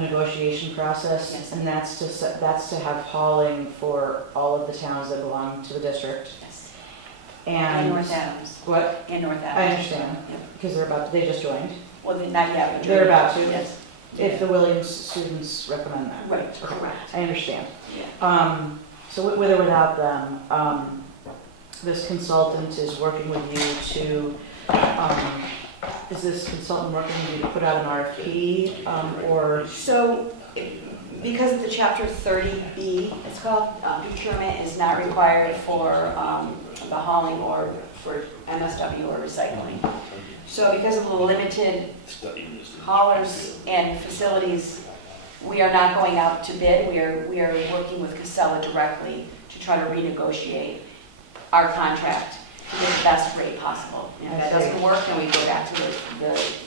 negotiation process. Yes. And that's to have hauling for all of the towns that belong to the district. Yes. And North Adams. what? And North I Adams. understand, Yep. because they just joined. Well, not yet. but They're about to. Yes. If the Williams students recommend that. Right, correct. I understand. Yeah. So with or without them, this consultant is working with you to, is this consultant working with you to put out an RFP, or? So, because of the Chapter 30B, it's called, procurement is not required for the hauling or for MSW or recycling. So because of the limited haulers and facilities, we are not going out to bid. We are working with Casella directly to try to renegotiate our contract to get the best rate possible. And if that doesn't work, then we go back to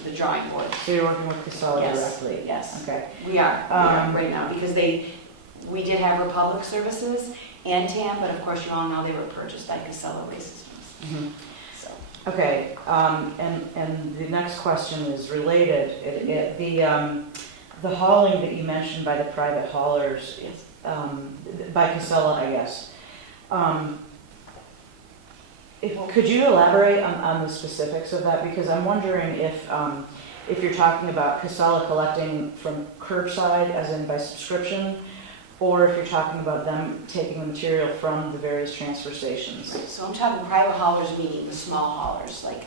the drawing board. So you're working with Casella Yes, directly? yes. Okay. We are right now, because we did have Republic Services and TAM, but of course you all know they were purchased by Casella Waste Systems. Mhm. So, Okay, and the next question is related. The hauling that you mentioned by the private haulers, by Casella, I guess. Could you elaborate on the specifics of that? Because I'm wondering if you're talking about Casella collecting from curbside, as in by subscription, or if you're talking about them taking the material from the various transfer stations. so I'm talking private haulers, meaning the small haulers, like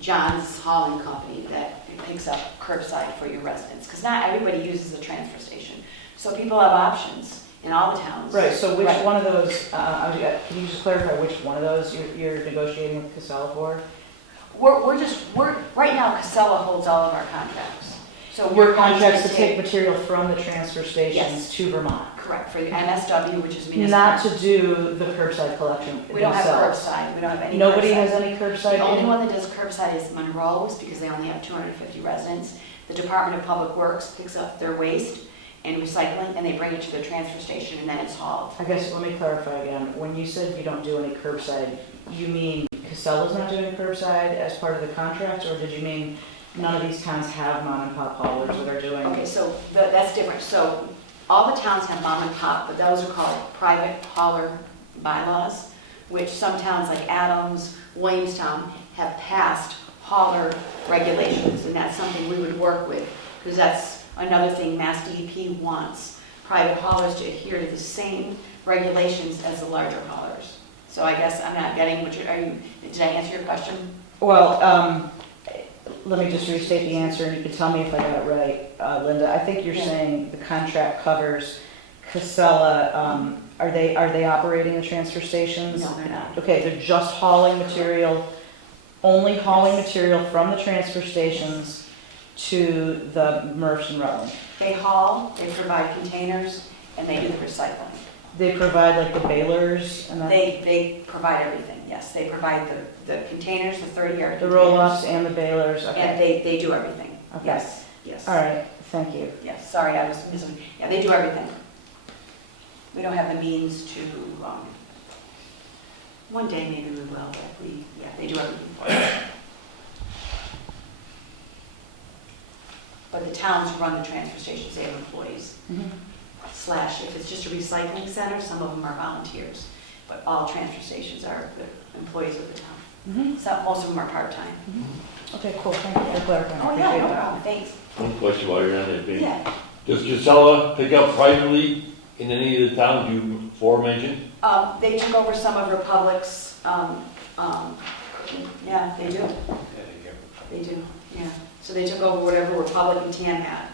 John's Hauling Company that picks up curbside for your residents, because not everybody uses the transfer station. So people have options in all the towns. Right, so which Right. one of those, can you just clarify which one of those you're negotiating with Casella for? We're right now, Casella holds all of our contracts. So Your we're going contracts to take material from the transfer stations Yes. to Vermont? Correct, for the MSW, which is municipal. Not to do the curbside collection We don't have themselves? curbside, we don't have any Nobody curbside. has any curbside? The only in- one that does curbside is Monroe's, because they only have 250 residents. The Department of Public Works picks up their waste and recycling, and they bring it to the transfer station, and then it's hauled. I guess, let me clarify again. When you said you don't do any curbside, you mean Casella's not doing curbside as part of the contract, or did you mean none of these towns have mom and pop haulers that are doing? Okay, so that's different. So all the towns have mom and pop, but those are called private hauler bylaws, which some towns like Adams, Williamstown have passed hauler regulations, and that's something we would work with, because that's another thing Mass DEP wants, private haulers to adhere to the same regulations as the larger haulers. So I guess I'm not getting what did I answer your question? Well, let me just restate the answer, and you can tell me if I got it right, Linda. I think you're Yeah. saying the contract covers Casella. Are they operating the transfer stations? No, they're not. Okay, they're just hauling material, only hauling material from the transfer stations to the MRFs in Rutland. They haul, they provide containers, and they do the recycling. They provide like the balers and They provide everything, yes. They provide the containers, the 30-yard the containers. roll-ups and the balers, And okay. they do everything. Okay. Yes, yes. All right, thank you. Yes, sorry, I was missing. Yeah, they do everything. We don't have the means to, one day maybe we will, but they do everything for us. But the towns run the transfer stations, they have employees. Mhm. Slash, if it's just a recycling center, some of them are volunteers. But all transfer stations are the employees of the town. Mhm. Most of them are part-time. Okay, cool, thank you for clarifying, I Oh, yeah, appreciate no that. problem, thanks. One question while you're on that, Bing. Yeah. Does Casella pick up privately in any of the towns you aforementioned? They took over some of Republic's, yeah, they do. They do, yeah. So they took over whatever Republic and TAM had.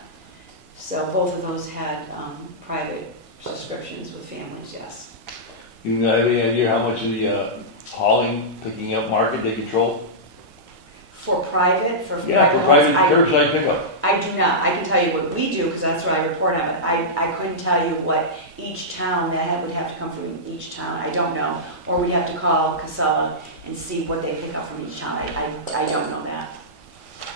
So both of those had private subscriptions with families, yes. You have any idea how much of the hauling, picking up market they control? For private, for Yeah, for private I- curbside pickup. I do not. I can tell you what we do, because that's what I report on, but I couldn't tell you what each town, that would have to come from each town, I don't know. Or we'd have to call Casella and see what they pick up from each town, I don't know that.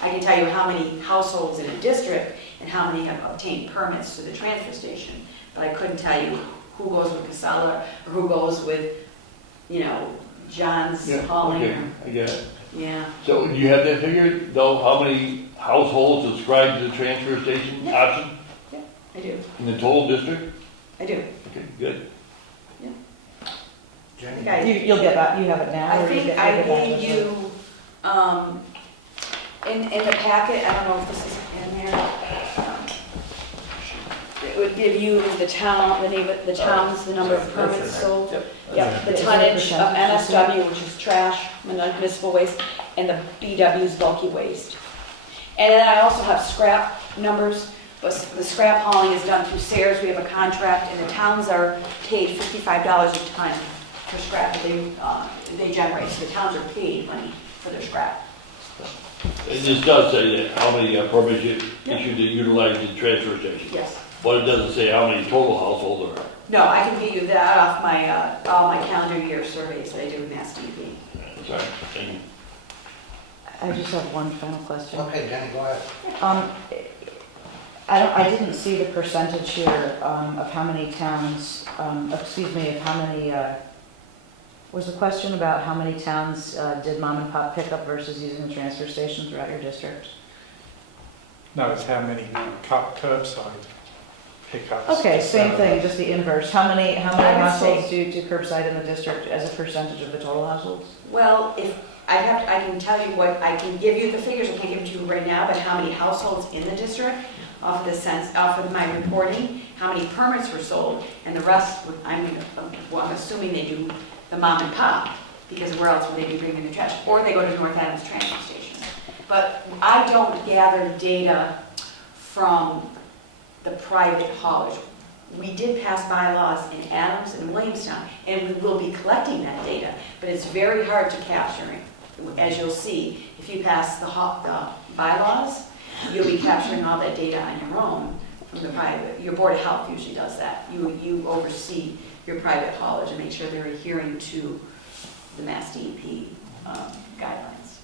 I can tell you how many households in a district and how many have obtained permits to the transfer station, but I couldn't tell you who goes with Casella, or who goes with, John's hauling, Okay, or, I get it. yeah. So do you have that figure, though, how many households subscribe to the transfer station option I do, in the total district? I do. Okay, good. Jenny? Guys, You'll get that, you have it now? I or think you'll I get back to gave us? you, in the packet, I don't know if this is in there. It would give you the town, the name of the towns, the number of permits sold. Yep, the Is it tonnage of percentage? MSW, which is trash, municipal waste, and the BW's bulky waste. And then I also have scrap numbers, but the scrap hauling is done through Sayers. We have a contract, and the towns are paid $55 a ton for scrap that they generate. So the towns are paid money for their scrap. It just does say that how many permits you issued to utilize the transfer station. Yes. But it doesn't say how many total households there are. No, I can get you that off my, all my calendar year surveys that I do with Mass DEP. Sorry, thank you. I just have one final question. Okay, Jenny, go ahead. I didn't see the percentage here of how many towns, was the question about how many towns did mom and pop pickup versus using the transfer station throughout your district? No, it's how many curbside pickups. Okay, same thing, just the inverse. How many I would households do curbside in the district as a percentage of the total households? Well, if, I can tell you what, I can give you the figures, I can't give them to you right now, but how many households in the district, off of my reporting, how many permits were sold, and the rest, I'm assuming they do the mom and pop, because where else would they be bringing the trash? Or they go to North Adams transfer station. But I don't gather data from the private haulers. We did pass bylaws in Adams and Williamstown, and we will be collecting that data, but it's very hard to capture it. As you'll see, if you pass the bylaws, you'll be capturing all that data on your own from the private. Your Board of Health usually does that. You oversee your private haulers and make sure they're adhering to the Mass DEP guidelines.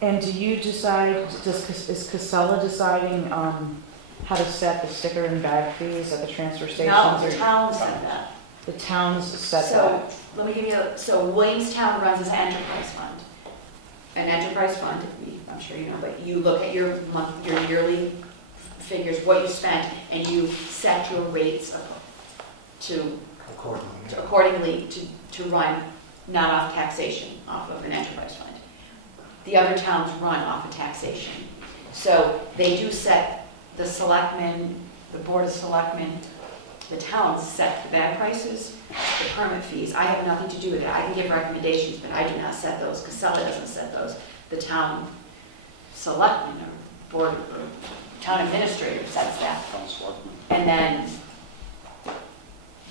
And do you decide, is Casella deciding how to set the sticker and bag fees at the transfer stations? No, the or- town said that. The towns set So, that? let me give you, so Williamstown runs as an enterprise fund. An enterprise fund, I'm sure you know, but you look at your yearly figures, what you spent, and you set your rates accordingly to run not off taxation, off of an enterprise fund. The other towns run off of taxation. So they do set the selectmen, the Board of Selectmen, the towns set the bag prices, the permit fees. I have nothing to do with it. I can give recommendations, but I do not set those. Casella doesn't set those. The town selectmen or board or town administrator sets that. And then,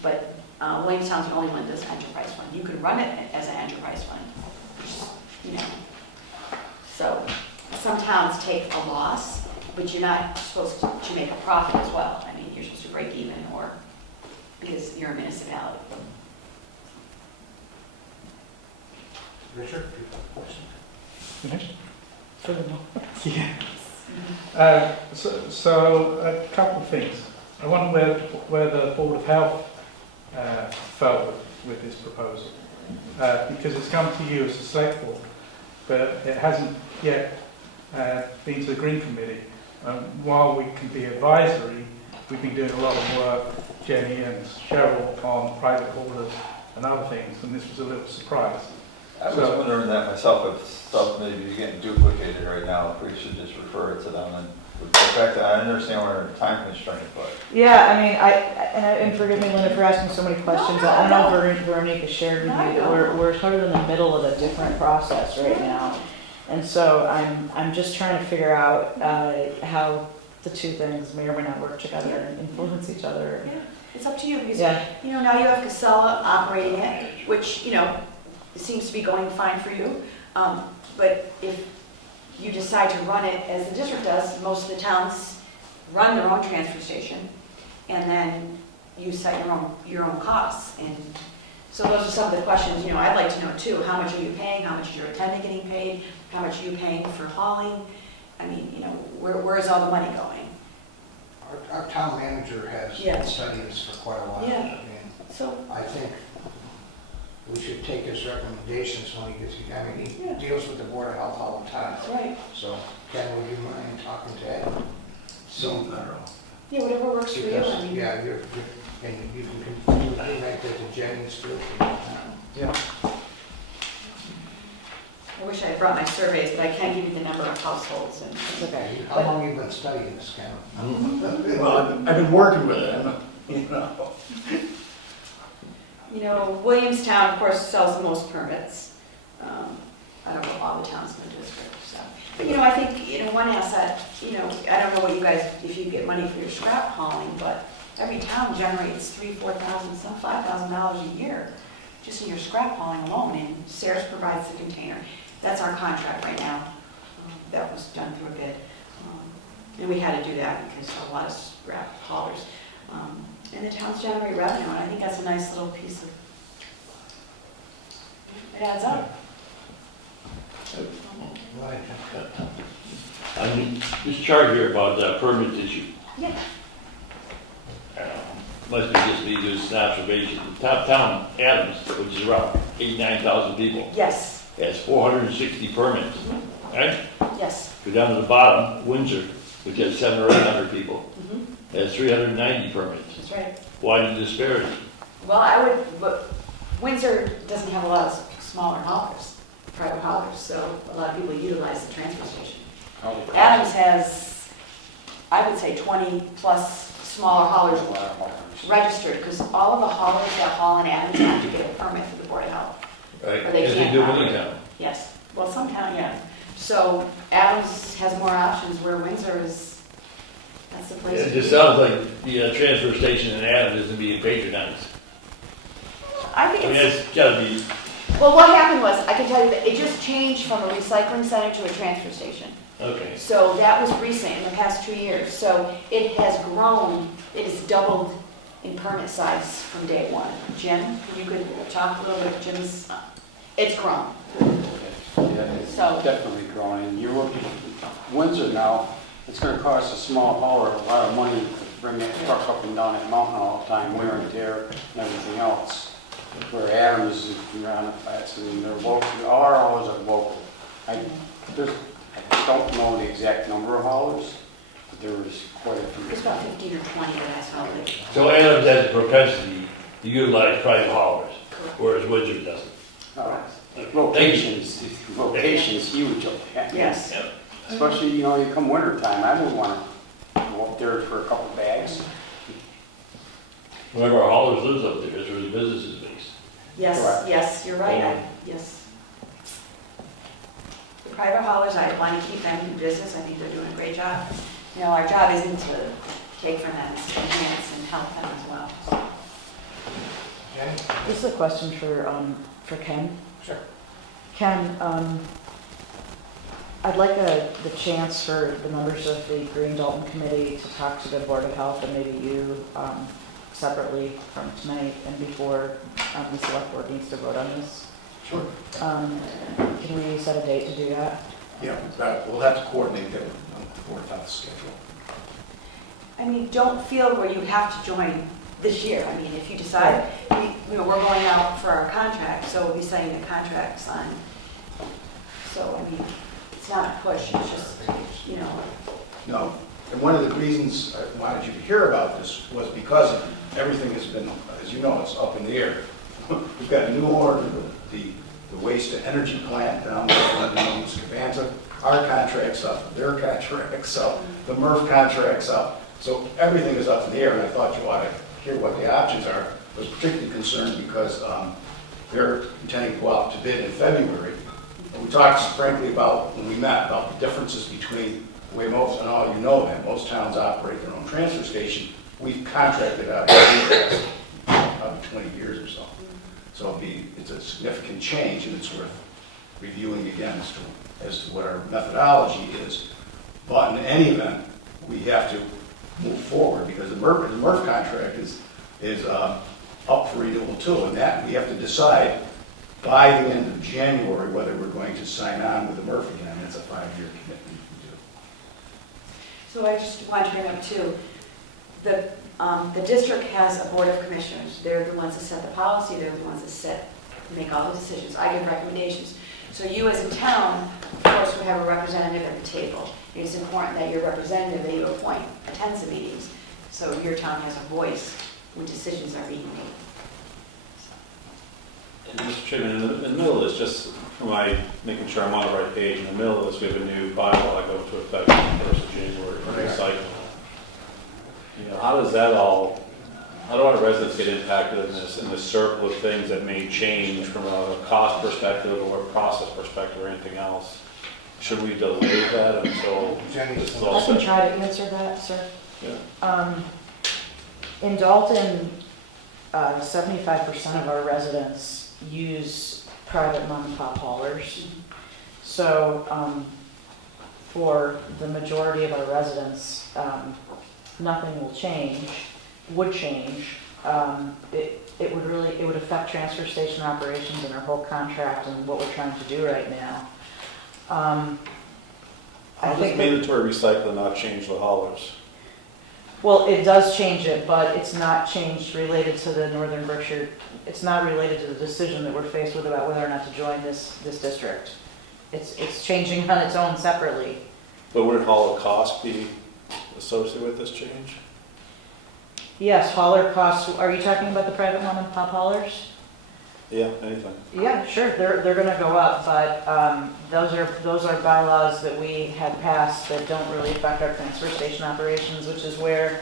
but Williamstown's the only one that does enterprise fund. You can run it as an enterprise fund, you know. So some towns take a loss, but you're not supposed to make a profit as well. I mean, you're supposed to break even or because you're a municipality. Richard? Finished? For the moment. Yeah. So a couple of things. I wonder where the Board of Health felt with this proposal. Because it's come to you as a select board, but it hasn't yet been to the Green Committee. While we can be advisory, we've been doing a lot of work, Jenny and Cheryl, on private haulers and other things, and this was a little surprise. I was wondering that myself, if stuff maybe is getting duplicated right now, if we should just refer it to them. And the fact that I understand we're in a time constraint, but Yeah, I mean, and forgive me, Linda, for asking so many questions. I don't know if Veronica shared with you, we're sort of in the middle of a different process right now. And so I'm just trying to figure out how the two things may or may not work together and influence each other. Yeah, it's up to you, because, Yeah. now you have Casella operating it, which, it seems to be going fine for you. But if you decide to run it as the district does, most of the towns run their own transfer station, and then you set your own costs. And so those are some of the questions, I'd like to know too. How much are you paying? How much is your attendant getting paid? How much are you paying for hauling? I mean, where is all the money going? Our town manager has been studying this for quite a while. Yeah. I mean, So, I think we should take his recommendations when he gets, he deals with the Board of Health all the time. right. So, Ken, would you mind talking to Ed? So, I don't know. Yeah, whatever works for you. Because, I mean, yeah, and you can do that to Jennings too. Yeah. I wish I had brought my surveys, but I can't give you the number of households. And It's okay. How long have you been studying this, Ken? Well, I've been working with it, Williamstown, of course, sells the most permits. I don't know all the towns in the district, so. But, I think, one asset, I don't know what you guys, if you get money for your scrap hauling, but every town generates $3,000, $4,000, some $5,000 a year just in your scrap hauling alone, and Sears provides the container. That's our contract right now. That was done through a bid. And we had to do that because a lot of scrap haulers. And the towns generate revenue, and I think that's a nice little piece of, it adds up. I mean, this chart here about permits issue. Yeah. Must be just me doing an observation. The top town, Adams, which is around 89,000 people, Yes, has 460 permits, right? yes. Go down to the bottom, Windsor, which has 700 or 800 people, has 390 permits. That's right. Why the disparity? Well, but Windsor doesn't have a lot of smaller haulers, private haulers, so a lot of people utilize the transfer station. Adams has, I would say, 20 plus smaller haulers registered, because all of the haulers that haul in Adams have to get a permit through the Board of Health. Right, Or they as they can't do in operate. any town. Yes, well, some town, yeah. So Adams has more options, where Windsor is, that's the place. It to just be. sounds like the transfer station in Adams isn't being patronized. I think I mean, it's, it's gotta be, well, what happened was, I can tell you that it just changed from a recycling center to a transfer station. okay. So that was recent, in the past 2 years. So it has grown, it has doubled in permit size from day one. Jim, you could talk a little bit, Jim's, it's grown. Yeah, it's So- definitely growing. You look at Windsor now, it's gonna cost a small hauler a lot of money to bring that truck up and down that mountain all the time, wear and tear and everything else. Where Adams is around the flats, and they're local, all our haulers are local. I don't know the exact number of haulers, but there was quite a few. It's about 15 or 20 that I saw. So Adams has a propensity to utilize private haulers, whereas Windsor doesn't. Location's huge up there. Yes. Yep. Especially, you come winter time, I wouldn't wanna go up there for a couple bags. One of our haulers lives up there, that's where the business is based. Yes, Correct. yes, you're right, yes. The private haulers, I want to keep them in business, I think they're doing a great job. Our job isn't to take from them, it's to enhance and help them as well. Jenny? This is a question for Ken. Sure. Ken, I'd like the chance for the members of the Green Dalton Committee to talk to the Board of Health, and maybe you separately from tonight and before the Selectboard needs to vote on this. Sure. Can we set a date to do that? Yeah, we'll have to coordinate that with the Board of Health schedule. I mean, don't feel where you have to join this year. I mean, if you decide, we're going out for our contract, so we'll be signing the contracts on. So, I mean, it's not a push, it's just, No, and one of the reasons I wanted you to hear about this was because everything has been, as you know, it's up in the air. We've got a new order, the the waste-to-energy plant down there in Scavanta. Our contract's up, their contract's up, the MRF contract's up. So everything is up in the air, and I thought you ought to hear what the options are. I was particularly concerned because they're intending to go out to bid in February. And we talked frankly about, when we met, about the differences between the way most, and all you know that, most towns operate their own transfer station. We've contracted out probably 20 years or so. So it's a significant change, and it's worth reviewing again as to what our methodology is. But in any event, we have to move forward because the MRF contract is up for renewal too, and that we have to decide by the end of January whether we're going to sign on with the MRF again. It's a 5-year commitment we do. So I just want to bring up too, the district has a board of commissioners. They're the ones that set the policy, they're the ones that make all the decisions. I give recommendations. So you as a town, of course, would have a representative at the table. It's important that your representative that you appoint attends the meetings, so your town has a voice when decisions are being made. And Mr. Chairman, in the middle of this, just for my making sure I'm on the right page, in the middle of this, we have a new bylaw that goes into effect on the 1st of January for recycling. You know, how does that all, how do our residents get impacted in this circle of things that may change from a cost perspective or a process perspective or anything else? Should we delay that until this is all I can set? try to answer that, sir. Yeah. In Dalton, 75% of our residents use private mom and pop haulers. So for the majority of our residents, nothing will change, would change. It would affect transfer station operations and our whole contract and what we're trying to do right now. How does mandatory recycling not change the haulers? Well, it does change it, but it's not changed related to the Northern Berkshire, it's not related to the decision that we're faced with about whether or not to join this district. It's changing on its own separately. But would hauler cost be associated with this change? Yes, hauler costs, are you talking about the private mom and pop haulers? Yeah, anything. Yeah, sure, they're gonna go up, but those are bylaws that we had passed that don't really affect our transfer station operations, which is where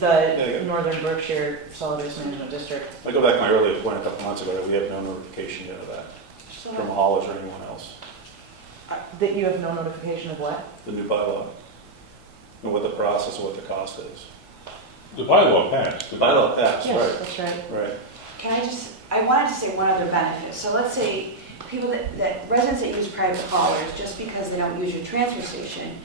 the Northern Berkshire Solid Waste Management District. I go back to my earlier point a couple months ago that we have no notification yet of that from haulers or anyone else. That you have no notification of what? The new bylaw and what the process or what the cost is. The bylaw passed. The bylaw passed, Yes, right? that's right. Right. I wanted to say one other benefit. So let's say people that residents that use private haulers, just because they don't use your transfer station,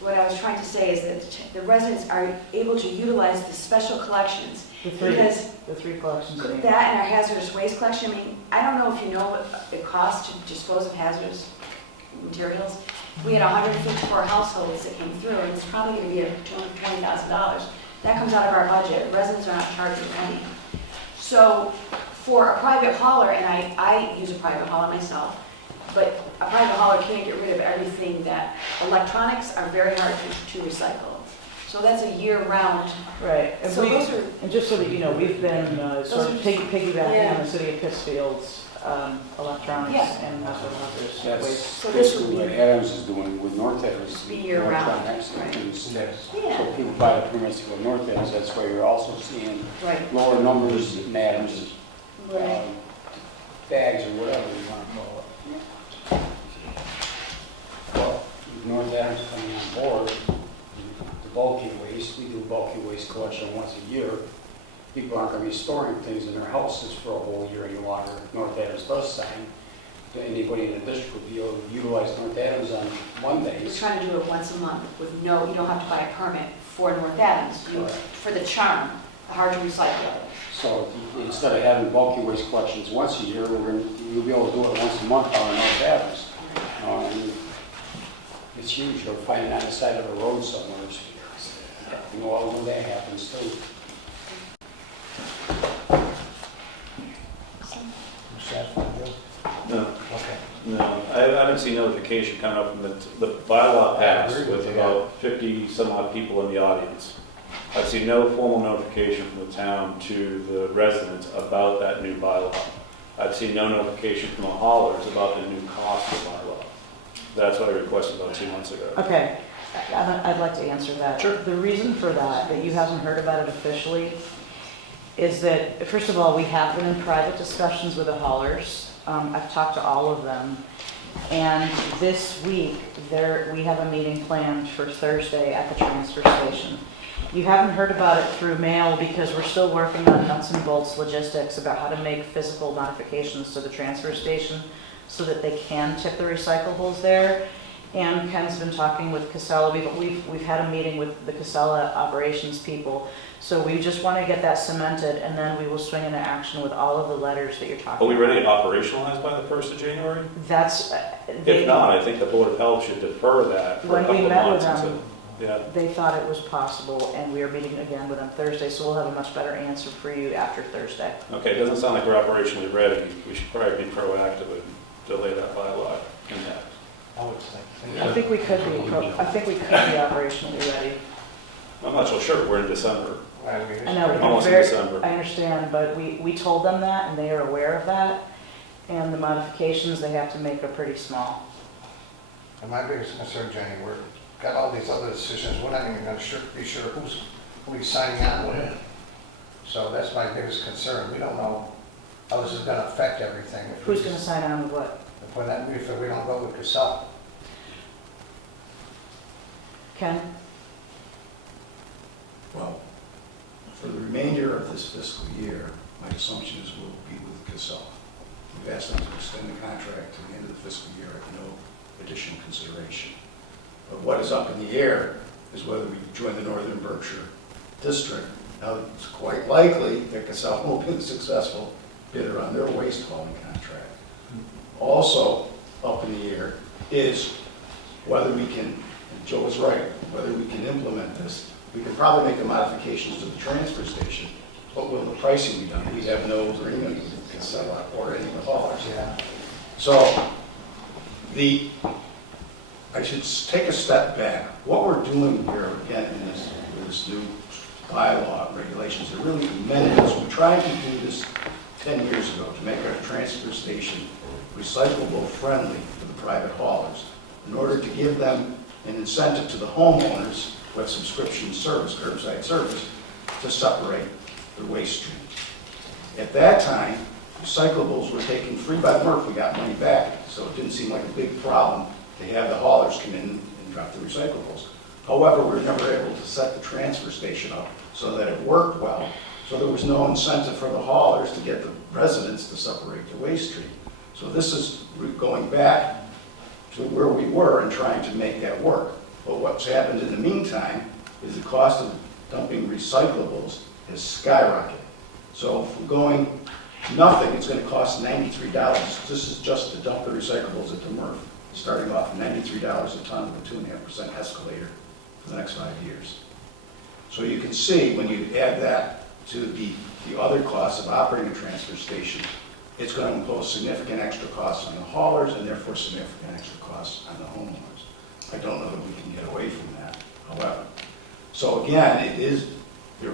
what I was trying to say is that the residents are able to utilize the special collections. The three collections. That and our hazardous waste collection. I mean, I don't know if you know what it costs to dispose of hazardous materials. We had 154 households that came through, and it's probably going to be $220,000. That comes out of our budget. Residents are not charged a penny. So for a private hauler, and I use a private hauler myself, but a private hauler can't get rid of everything that, electronics are very hard to recycle. So that's a year-round. Right, and, So and just so that you know, we've been sort of piggybacking on the city of Pittsfield's electronics and hazardous waste. So this would basically be- what Adams is doing with North Adams. Be year-round, Electronics and right. things. Yeah. So people buy the permits to go North Adams, that's why you're also seeing Right. lower numbers in Adams, Right. bags or whatever you want to call it. Well, with North Adams coming on board, the bulky waste, we do bulky waste collection once a year. People aren't going to be storing things in their houses for a whole year any longer. North Adams does sign. Anybody in the district would be able to utilize North Adams on We're Mondays. trying to do it once a month with you don't have to buy a permit for North Adams. For the charm, the hard to recycle. So instead of having bulky waste collections once a year, you'll be able to do it once a month on North Adams. And it's huge. You'll find it on the side of a road somewhere. You know, all when that happens too. No. Okay. No, I haven't seen notification coming up from the bylaw passed with about 50 some odd people in the audience. I've seen no formal notification from the town to the residents about that new bylaw. I'd seen no notification from the haulers about the new cost of bylaw. That's what I requested about 2 months ago. Okay, I'd like to answer that. Sure. The reason for that you haven't heard about it officially, is that, first of all, we have been in private discussions with the haulers. I've talked to all of them. And this week, we have a meeting planned for Thursday at the transfer station. You haven't heard about it through mail because we're still working on nuts and bolts logistics about how to make physical modifications to the transfer station so that they can tip the recyclables there. And Ken's been talking with Casella. We've had a meeting with the Casella operations people. So we just want to get that cemented, and then we will swing into action with all of the letters that you're talking about. Are we ready to operationalize by the 1st of January? That's, If not, I think the Board of Health should defer that for a when we couple of met with months. them, Yeah. they thought it was possible, and we are meeting again with them Thursday, so we'll have a much better answer for you after Thursday. Okay, it doesn't sound like we're operationally ready. We should probably be proactive and delay that bylaw impact. I think we could be operationally ready. I'm not so sure. We're in December. I know, but Almost in they're December. I understand, but we told them that, and they are aware of that, and the modifications they have to make are pretty small. And my biggest concern, Jenny, we've got all these other decisions, we're not even gonna be sure who's signing on with. So that's my biggest concern. We don't know how this is gonna affect everything. If we Who's gonna sign on with what? if we don't go with Casella. Ken? Well, for the remainder of this fiscal year, my assumption is we'll be with Casella. We've asked them to extend the contract to the end of the fiscal year at no additional consideration. But what is up in the air is whether we join the Northern Berkshire District. Now, it's quite likely that Casella will be the successful bidder on their waste hauling contract. Also up in the air is whether we can, and Joe is right, whether we can implement this. We can probably make the modifications to the transfer station, but will the pricing be done? We have no agreement with Casella or any of the haulers. Yeah. So, I should take a step back. What we're doing here, again, in this new bylaw regulations, are really amendments. We tried to do this 10 years ago to make our transfer station recyclable friendly for the private haulers in order to give them an incentive to the homeowners with subscription service, curbside service, to separate the waste stream. At that time, recyclables were taken free by Murph. We got money back, so it didn't seem like a big problem to have the haulers come in and drop the recyclables. However, we were never able to set the transfer station up so that it worked well. So there was no incentive for the haulers to get the residents to separate the waste stream. So this is going back to where we were and trying to make that work. But what's happened in the meantime is the cost of dumping recyclables has skyrocketed. So if we're going to nothing, it's going to cost $93. This is just to dump the recyclables at the Murph, starting off at $93 a ton with a 2.5% escalator for the next 5 years. So you can see when you add that to the other costs of operating a transfer station, it's going to impose significant extra costs on the haulers and therefore significant extra costs on the homeowners. I don't know that we can get away from that, however. So again, there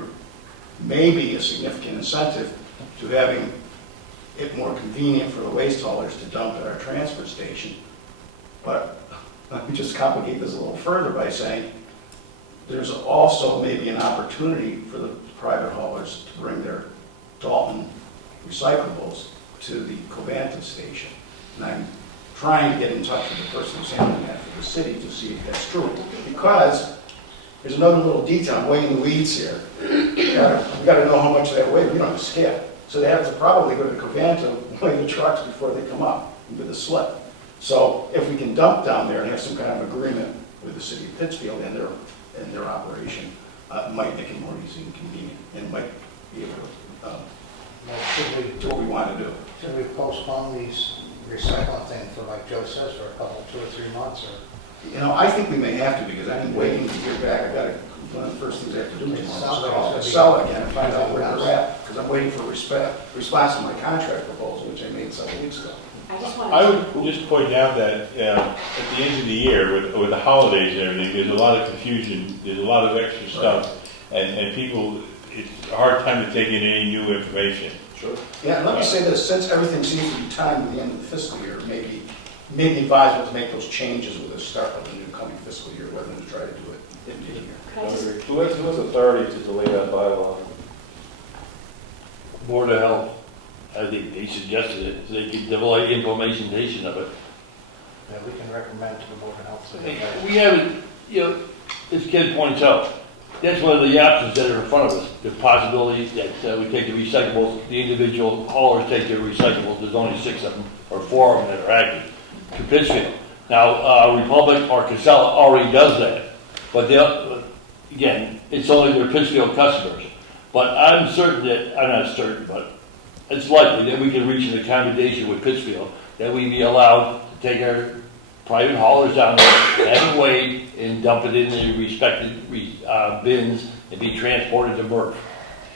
may be a significant incentive to having it more convenient for the waste haulers to dump at our transfer station. But let me just complicate this a little further by saying there's also maybe an opportunity for the private haulers to bring their Dalton recyclables to the Covanta station. And I'm trying to get in touch with the person who's handling that for the city to see if that's true. Because there's another little detail, I'm way in the weeds here. We gotta know how much they weigh, we don't have a scale. So they have to probably go to Covanta, weigh the trucks before they come up with a slip. So if we can dump down there and have some kind of agreement with the city of Pittsfield and their operation, it might make it more easy and convenient, and might be able to do what we want to do. Should we postpone these recycling thing for, like Joe says, for a couple, 2 or 3 months, or? You know, I think we may have to, because I've been waiting to hear back. One of the first things I have to do tomorrow is call Casella again and find out where they're at, because I'm waiting for a response to my contract proposal, which I made several weeks ago. I would just point out that at the end of the year, with the holidays and everything, there's a lot of confusion, there's a lot of extra stuff, and people, it's a hard time to take in any new information. Sure. Yeah, and let me say this, since everything seems to be timed to the end of the fiscal year, maybe advisable to make those changes with the start of the new coming fiscal year, rather than to try to do it in the year. Could I just, Who has authority to delay that bylaw? Board of Health, I think they suggested it, so they could delay implementation of it. Yeah, we can recommend to the Board of Health. We haven't, as Ken points out, that's one of the options that are in front of us. The possibility that we take the recyclables, the individual haulers take their recyclables, there's only 6 of them, or 4 of them that are active, to Pittsfield. Now, Republic or Casella already does that, but again, it's only their Pittsfield customers. But I'm not certain, but it's likely that we can reach an accommodation with Pittsfield, that we be allowed to take our private haulers down there, have it weighed, and dump it in the respective bins and be transported to Murph.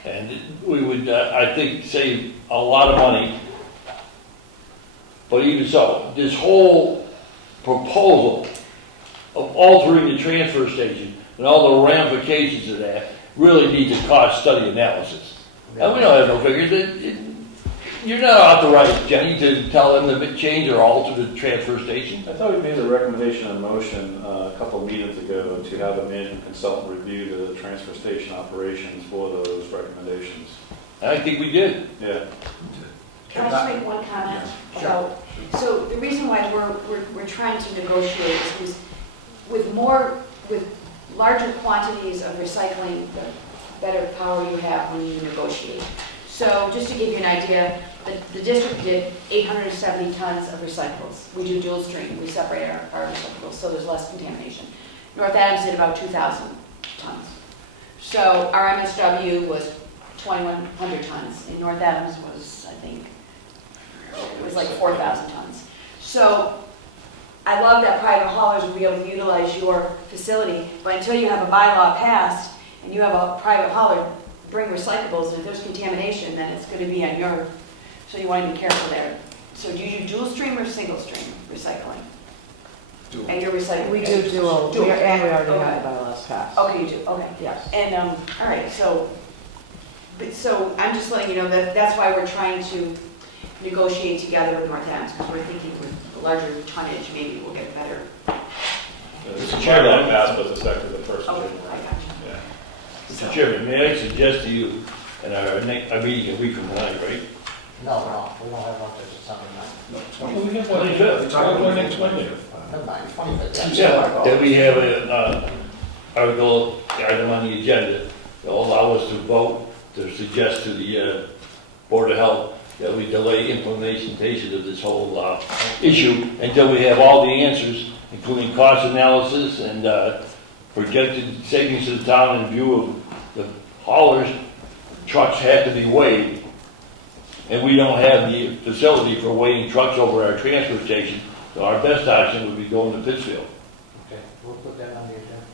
And we would, I think, save a lot of money. But even so, this whole proposal of altering the transfer station and all the ramifications of that really needs a cost study analysis. And we don't have no figures. You're not authorized, Jenny, to tell them to change or alter the transfer station. I thought we made a recommendation on motion a couple of meetings ago to have a management consultant review the transfer station operations for those recommendations. I think we did. Yeah. can I just make one comment about, so the reason why we're trying to negotiate is with larger quantities of recycling, the better power you have when you negotiate. So just to give you an idea, the district did 870 tons of recyclables. We do dual stream, we separate our recyclables, so there's less contamination. North Adams did about 2,000 tons. So our MSW was 2,100 tons, and North Adams was, I think, it was like 4,000 tons. So I love that private haulers will be able to utilize your facility, but until you have a bylaw passed and you have a private hauler bring recyclables, and if there's contamination, then it's going to be on your, so you want to be careful there. So do you do dual stream or single stream recycling? Dual. And you're recycling? We do dual, and we already have the bylaws passed. Okay, you do, okay. Yes. And, all right, so I'm just letting you know that that's why we're trying to negotiate together with North Adams, because we're thinking with larger tonnage, maybe we'll get better. This bylaw passed was effective the 1st of Oh, January. I got you. Yeah. Mr. Chairman, may I suggest to you, and our meeting a week from tonight, right? No, we don't have one till December 9th. No, Well, we have one 25th. We're talking about next Monday. Never mind, 25th. Yeah, that we have an article, item on the agenda that will allow us to vote to suggest to the Board of Health that we delay implementation of this whole issue until we have all the answers, including cost analysis and projected savings to the town in view of the haulers. Trucks have to be weighed, and we don't have the facility for weighing trucks over our transfer station, so our best option would be going to Pittsfield. Okay, we'll put that on the agenda.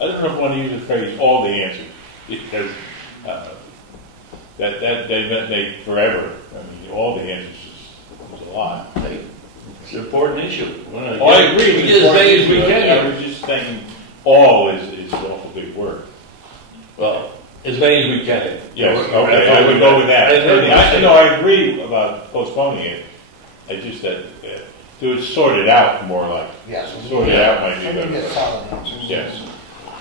I don't know if I want to use the phrase all the answers, because they forever, I mean, all the answers is a lot. It's an important issue. Oh, I agree. We get as many as we can. I was just thinking all is an awful big word. Well, as many as we can. Yes, okay, I would go with that. I agree about postponing it. I just said, to sort it out more like, Yes. sort it out might be And we get better. solid answers. Yes.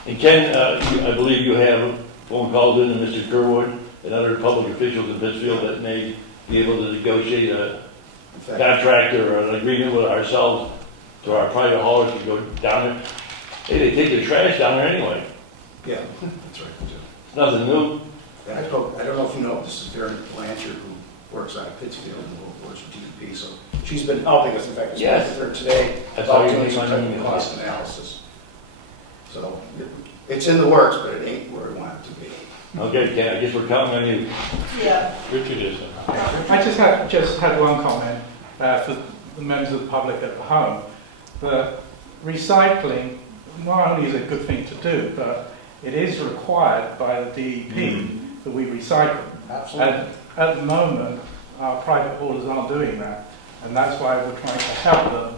And Ken, I believe you have phone calls in to Mr. Kerwood and other public officials in Pittsfield that may be able to negotiate a contract or an agreement with ourselves to our private haulers to go down there. Hey, they take their trash down there anyway. Yeah, that's right. Nothing new. I don't know if you know, this is Darren Blanchard, who works out of Pittsfield and works with DBS, so she's been helping us. In fact, I spoke with her today about doing some type of cost analysis. So it's in the works, but it ain't where we want it to be. Okay, Ken, I guess we're counting on you. Yeah. Richard is. I just had one comment for the members of the public at home. The recycling not only is a good thing to do, but it is required by the DEP that we recycle. Absolutely. And at the moment, our private haulers aren't doing that, and that's why we're trying to help them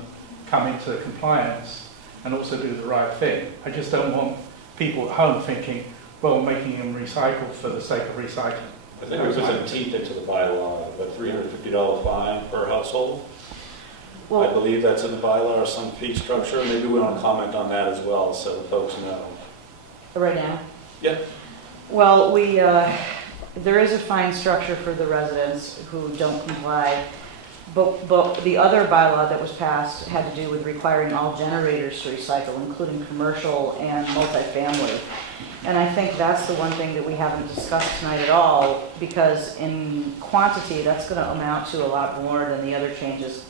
come into compliance and also do the right thing. I just don't want people at home thinking, well, making them recycle for the sake of recycling. I think it was a teeth into the bylaw, but $350 fine per household. I Well, believe that's in the bylaw or some fee structure. Maybe we want to comment on that as well, so the folks know. right now? Yeah. Well, there is a fine structure for the residents who don't comply, but the other bylaw that was passed had to do with requiring all generators to recycle, including commercial and multifamily. And I think that's the one thing that we haven't discussed tonight at all, because in quantity, that's gonna amount to a lot more than the other changes.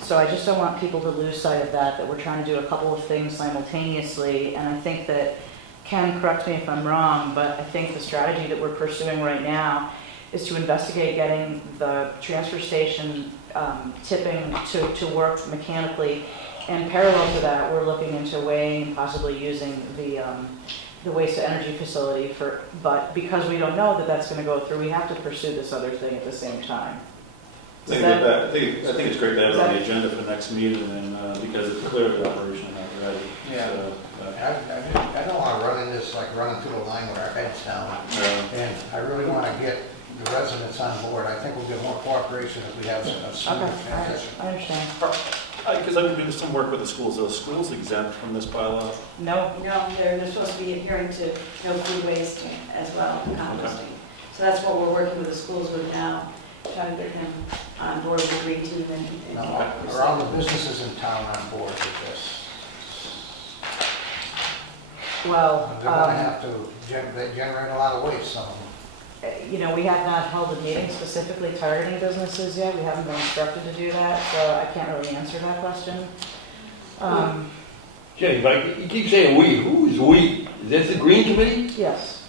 So I just don't want people to lose sight of that we're trying to do a couple of things simultaneously, and I think that, Ken, correct me if I'm wrong, but I think the strategy that we're pursuing right now is to investigate getting the transfer station tipping to work mechanically. And parallel to that, we're looking into weighing, possibly using the waste to energy facility but because we don't know that that's gonna go through, we have to pursue this other thing at the same time. I think it's great to have it on the agenda for the next meeting, and because it's clearly operational already. Yeah. So, I don't want to run in this like running through the line with our heads down. And I really want to get the residents on board. I think we'll get more cooperation if we have a smooth transition. I understand. because I've been doing some work with the schools. Are the schools exempt from this bylaw? No. No, they're supposed to be adhering to no food waste as well, and composting. So that's what we're working with the schools with now, trying to get them on board with the green team and. Now, are all the businesses in town on board with this? Well, They're gonna have to, they generate a lot of waste, some of them. you know, we have not held a meeting specifically targeting businesses yet. We haven't been instructed to do that, so I can't really answer that question. Jenny, but you keep saying we. Who is we? Is that the Green Committee? Yes.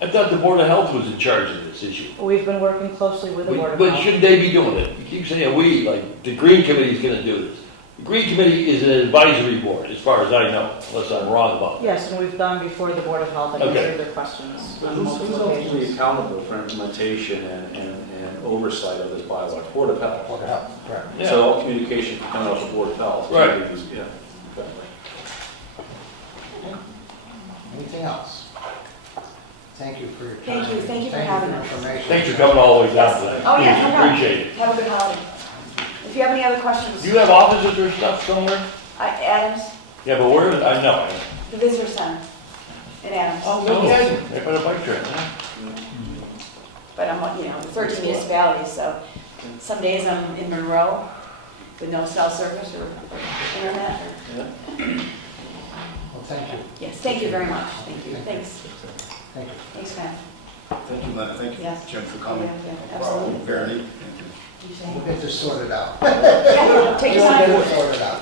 I thought the Board of Health was in charge of this issue. We've been working closely with the Board of But Health. shouldn't they be doing it? You keep saying we, like the Green Committee's gonna do this. The Green Committee is an advisory board, as far as I know, unless I'm wrong about that. Yes, and we've gone before the Board of Health and Okay. answered their questions on Who's multiple ultimately occasions. accountable for implementation and oversight of this bylaw? Board of Health. Board of Health, correct. Yeah. So all communication can come out of the Board of Health. Right. Yeah. Okay. Anything else? Thank you for your time. Thank you for having us. information. Thanks for coming all the way down today. Oh, yeah, no problem. Appreciate it. Have a good holiday. If you have any other questions. Do you have offices or stuff somewhere? Adams, Yeah, but where, I know. the visitor center in Adams. Oh, no kidding. They put a bike trail, huh? But I'm, 13 municipalities, so some days I'm in Monroe with no cell service or internet. Well, thank you. Yes, thank you very much. Thank you. Thanks. Thank you. Thanks, Matt. Thank you, Lynn. Thank you, Yes. Jim, for coming. Yeah, absolutely. Barry. We'll get this sorted out. Yeah, take your We'll get time. it sorted out.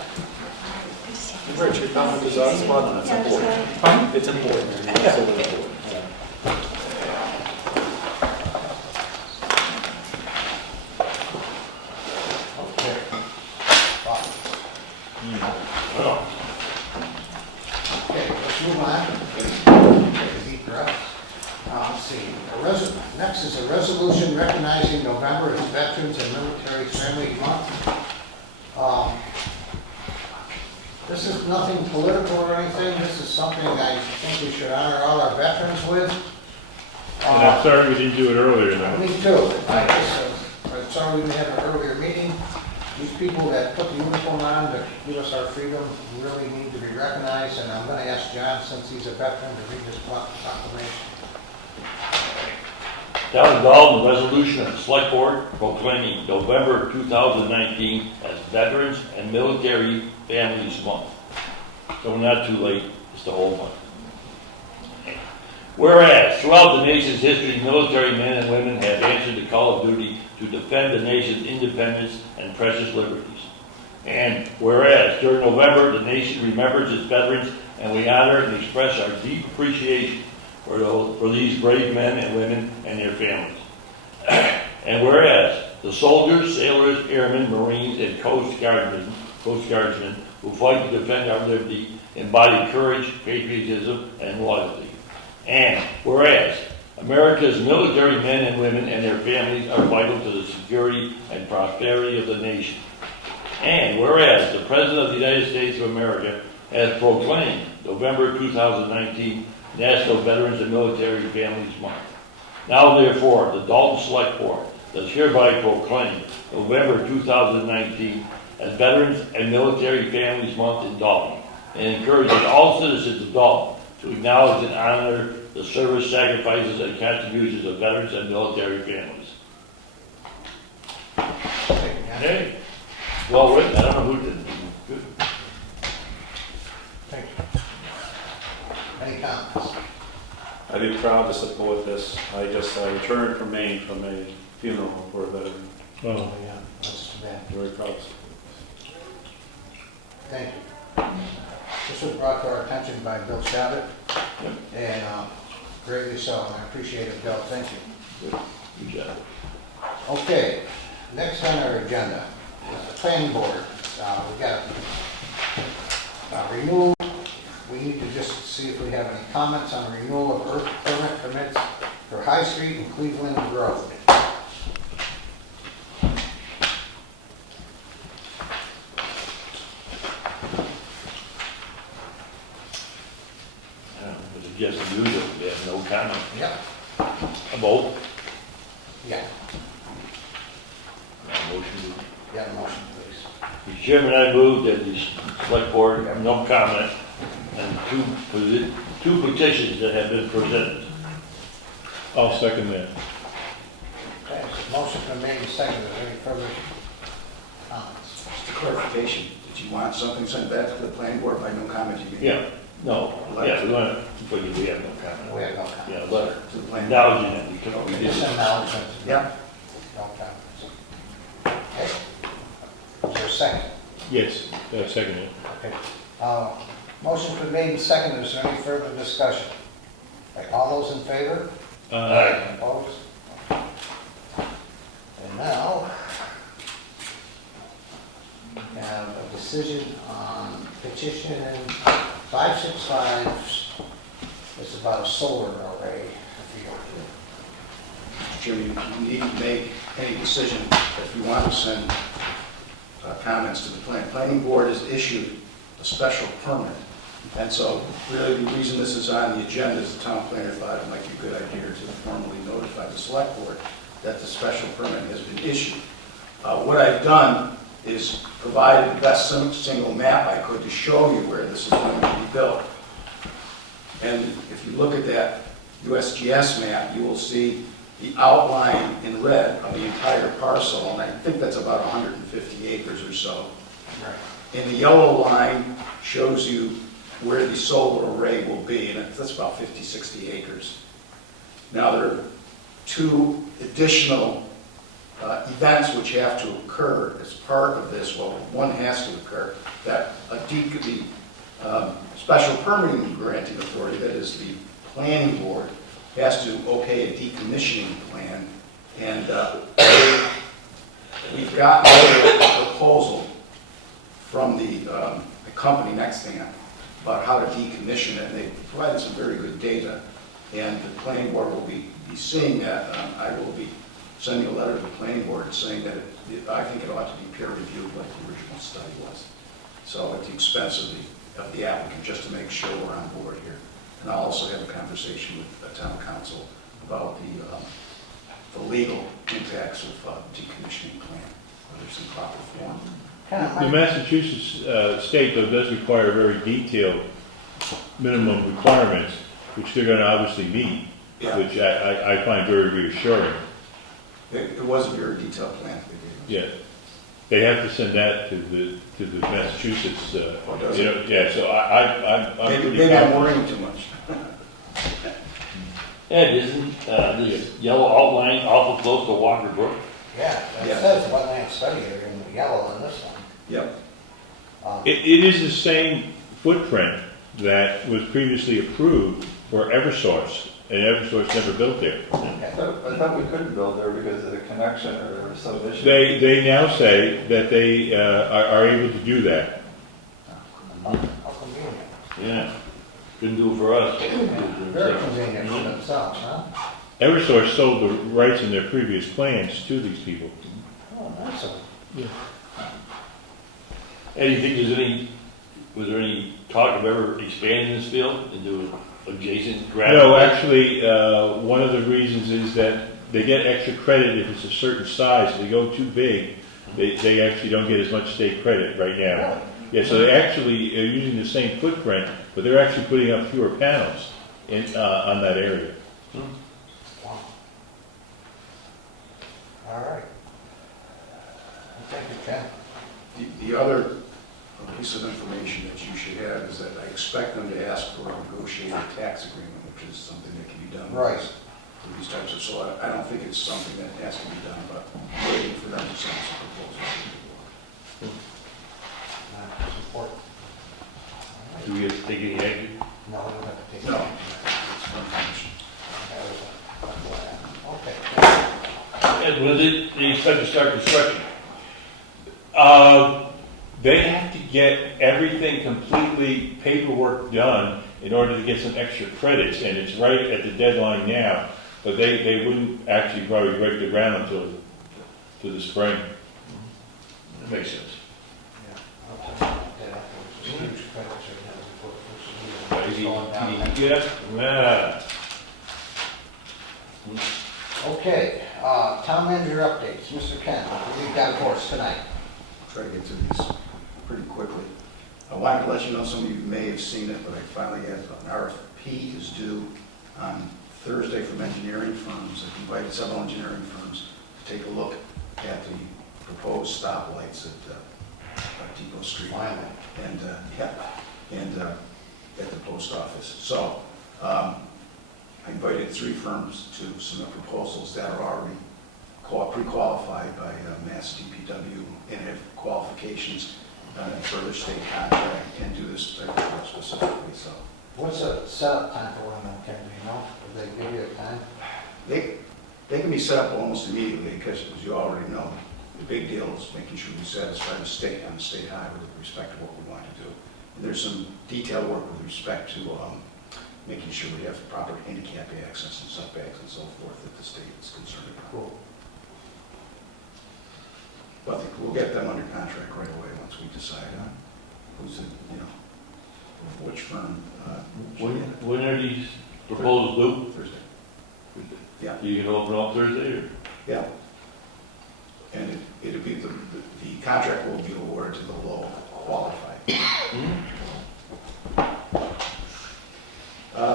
Rich, your comment is on spot on. It's important. It's important. It's so important. Okay. Wow. Okay, let's move on. Take a deep breath. Let's see. Next is a resolution recognizing November as Veterans and Military Family Month. This is nothing political or anything. This is something I think we should honor all our veterans with. And I'm sorry we didn't do it earlier, though. Me too. I'm sorry we didn't have an earlier meeting. These people that put the uniform on to give us our freedom really need to be recognized, and I'm going to ask John, since he's a veteran, to read this proclamation. Down in Dalton, resolution of the Selectboard proclaiming November 2019 as Veterans and Military Families Month. So we're not too late, it's the whole month. Whereas, throughout the nation's history, military men and women have answered the call of duty to defend the nation's independence and precious liberties. And whereas, during November, the nation remembers its veterans, and we honor and express our deep appreciation for these brave men and women and their families. And whereas, the soldiers, sailors, airmen, marines, and Coast Guardsmen who fight to defend our liberty embody courage, patriotism, and loyalty. And whereas, America's military men and women and their families are vital to the security and prosperity of the nation. And whereas, the President of the United States of America has proclaimed November 2019 National Veterans and Military Families Month. Now therefore, the Dalton Select Board does hereby proclaim November 2019 as Veterans and Military Families Month in Dalton, and encourages all citizens of Dalton to acknowledge and honor the service, sacrifices, and contributions of veterans and military families. Okay. Well written. I don't know who did it. Good. Thank you. Any comments? I'd be proud to support this. I returned from Maine from a funeral for a veteran. Oh, Yeah, that's too bad. Very proud to support Thank you. This was brought to our attention by Bill Shabbat, and greatly so, and I appreciate it, Bill. Thank you. Good job. Okay, next on our agenda is the planning board. We got renewal. We need to just see if we have any comments on renewal of earth permit permits for High Street and Cleveland Road. Just the usual, we have no comment. Yep. A vote? Yeah. Motion. Yeah, motion, please. Mr. Chairman, I move that the select board have no comment on two petitions that have been presented. I'll second that. Okay, so motion been made and seconded. Are there any further comments? Just a clarification, did you want something sent back to the planning board by no comment you made? Yeah, no, yeah, we want, but we have no comment. We have no comment. Yeah, letter. To the planning. Acknowledging it, we can, we did Just it. acknowledgement. Yeah. No comments. Okay. Is there a second? Yes, second it. Okay. Motion's been made and seconded. Is there any further discussion? Okay, all those in favor? Aye. Opposed? And now, we have a decision on petition 565. It's about a solar array field. Mr. Chairman, you need to make any decision if you want to send comments to the planning board has issued a special permit. And so really the reason this is on the agenda is the town planner thought it might be a good idea to formally notify the select board that the special permit has been issued. What I've done is provided the best single map I could to show you where this is going to be built. And if you look at that USGS map, you will see the outline in red of the entire parcel, and I think that's about 150 acres or so. Right. And the yellow line shows you where the solar array will be, and that's about 50, 60 acres. Now, there are two additional events which have to occur as part of this. Well, one has to occur, that the special permitting granting authority, that is the planning board, has to okay a decommissioning plan, and we've gotten a proposal from the company NextAnt about how to decommission it, and they provided some very good data, and the planning board will be seeing that. I will be sending a letter to the planning board saying that I think it ought to be peer reviewed like the original study was. So at the expense of the applicant, just to make sure we're on board here. And I'll also have a conversation with the town council about the legal impacts of decommissioning plan, whether it's in proper form. The Massachusetts state, though, does require very detailed minimum requirements, which they're going to obviously meet, Yeah. which I find very reassuring. It was a very detailed plan. Yeah. They have to send that to the Massachusetts, does you know, yeah, so I'm pretty Maybe I'm confident. worrying too much. Ed, isn't the yellow outline awful close to Walker Brook? Yeah, it Yeah. says wetland study area in yellow on this one. Yep. It is the same footprint that was previously approved for Eversource, and Eversource never built there. I thought we couldn't build there because of the connection or some issue. They now say that they are able to do that. How convenient. Yeah. Couldn't do it for us. Very convenient for themselves, huh? Eversource sold the rights in their previous plans to these people. Oh, nice of them. Ed, you think there's any Was there any talk of ever expanding this field into adjacent gravel? No, actually, one of the reasons is that they get extra credit if it's a certain size. If they go too big, they actually don't get as much state credit right now. Yeah, so they actually are using the same footprint, but they're actually putting up fewer panels on that area. Wow. All right. Thank you, Ken. The other piece of information that you should have is that I expect them to ask for a negotiated tax agreement, which is something that can be done. Right. For these types of, so I don't think it's something that has to be done, but I'm waiting for them to send some proposals. That's important. Do we have to take any action? No, we don't have to take it. No. It's for information. Okay. And when did they expect to start construction? They have to get everything completely paperwork done in order to get some extra credits, and it's right at the deadline now. But they wouldn't actually probably break the ground until to the spring. That makes sense. Yeah. Okay, town manager updates, Mr. Ken, what you've got for us tonight? Try to get to these pretty quickly. I wanted to let you know, some of you may have seen it, but I finally have an RFP is due on Thursday from engineering firms. I've invited several engineering firms to take a look at the proposed stoplights at Depot Street. Finally. And at the post office. So I invited 3 firms to submit proposals that are already pre-qualified by Mass DPW and have qualifications and further state contract and do this type of work specifically. So What's the setup time for one of them, Ken, do you know? Do they give you a time? they can be set up almost immediately because, as you already know, the big deal is making sure we satisfy the state on the state highway with respect to what we want to do. And there's some detailed work with respect to making sure we have proper handicap access and setbacks and so forth that the state is concerned about. Cool. But we'll get them under contract right away once we decide on who's, which firm. When are these proposals due? Thursday. Yeah. You can open up Thursday or? Yeah. And it'll be, the contract will be awarded to the low qualified.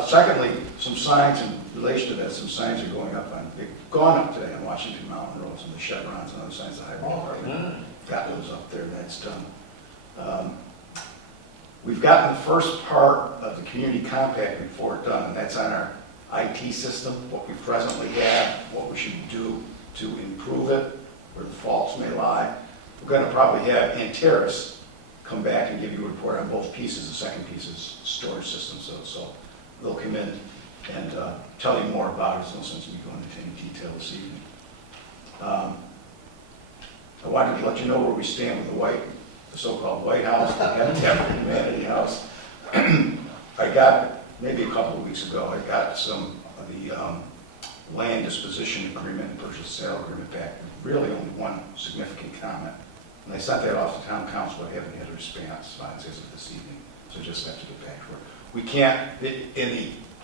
Secondly, some signs in relation to that, some signs are going up on, they've gone up today on Washington Mountain Road, some of the chevrons and other signs of highway department. Got those up there, that's done. We've gotten the first part of the community compact report done, and that's on our IT system, what we presently have, what we should do to improve it, where the faults may lie. We're going to probably have Anteris come back and give you a report on both pieces. The second piece is storage system, so they'll come in and tell you more about it. There's no sense in me going into any detail this evening. I wanted to let you know where we stand with the so-called White House, the Habitat for Humanity House. I got, maybe a couple of weeks ago, I got some of the land disposition agreement and purchase sale agreement back. Really only one significant comment. And I sent that off to town council, but I haven't had a response as of this evening, so I just have to get back to it. We can't, the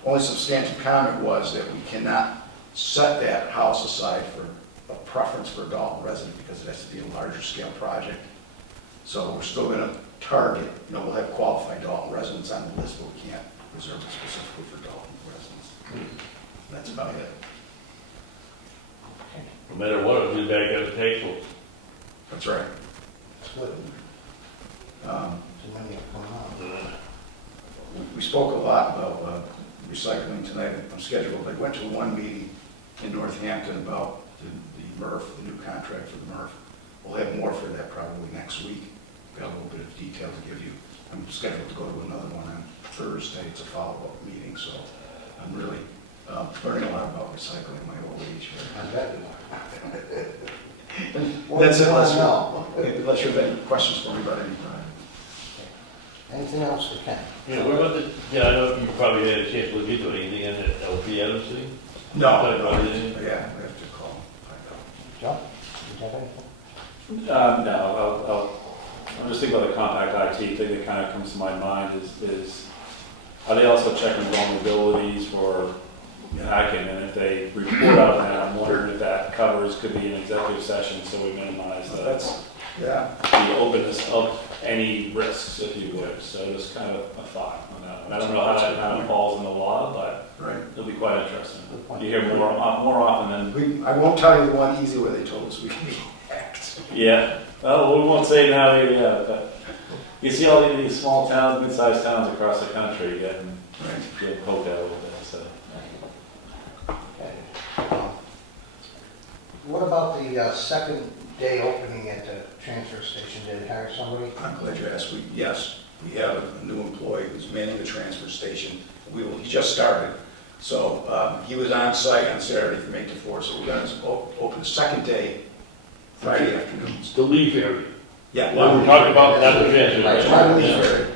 only substantial comment was that we cannot set that house aside for a preference for a Dalton resident because it has to be a larger scale project. So we're still going to target, we'll have qualified Dalton residents on the list, but we can't reserve it specifically for Dalton residents. That's about it. No matter what, it'll be back at the table. That's right. Split. We spoke a lot about recycling tonight. I'm scheduled. I went to one meeting in Northampton about the MRF, the new contract for the MRF. We'll have more for that probably next week. Got a little bit of detail to give you. I'm scheduled to go to another one on Thursday. It's a follow-up meeting, so I'm really learning a lot about recycling at my old age here. I bet you are. That's it, unless you have any questions for me about any time. Anything else we can? Yeah, what about the, I don't know if you probably had a chance to look into anything in the LP Adams thing? No. Anything? Yeah, we have to call, find out. John, do you have anything? No, I'll I'm just thinking about the compact IT thing that kind of comes to my mind is are they also checking vulnerabilities for hacking? And if they report on that, I'm wondering if that covers, could be an executive session, so we minimize the openness of any risks, if you would. So just kind of a thought on that. And I don't know how that kind of falls in the law, but it'll be quite interesting. You hear more often than... I won't tell you the one easy way they told us we can be hacked. Yeah. Well, we won't say now, maybe, but you see all these small towns, mid-sized towns across the country getting poked out a little bit, so. What about the second day opening at the transfer station? Did they hire somebody? I'm glad you asked. Yes, we have a new employee who's manning the transfer station. He just started. So he was on site on Saturday from 8 to 4. So we're going to open the second day Friday afternoons. The leaf area. Yeah. What we're talking about, not the transfer.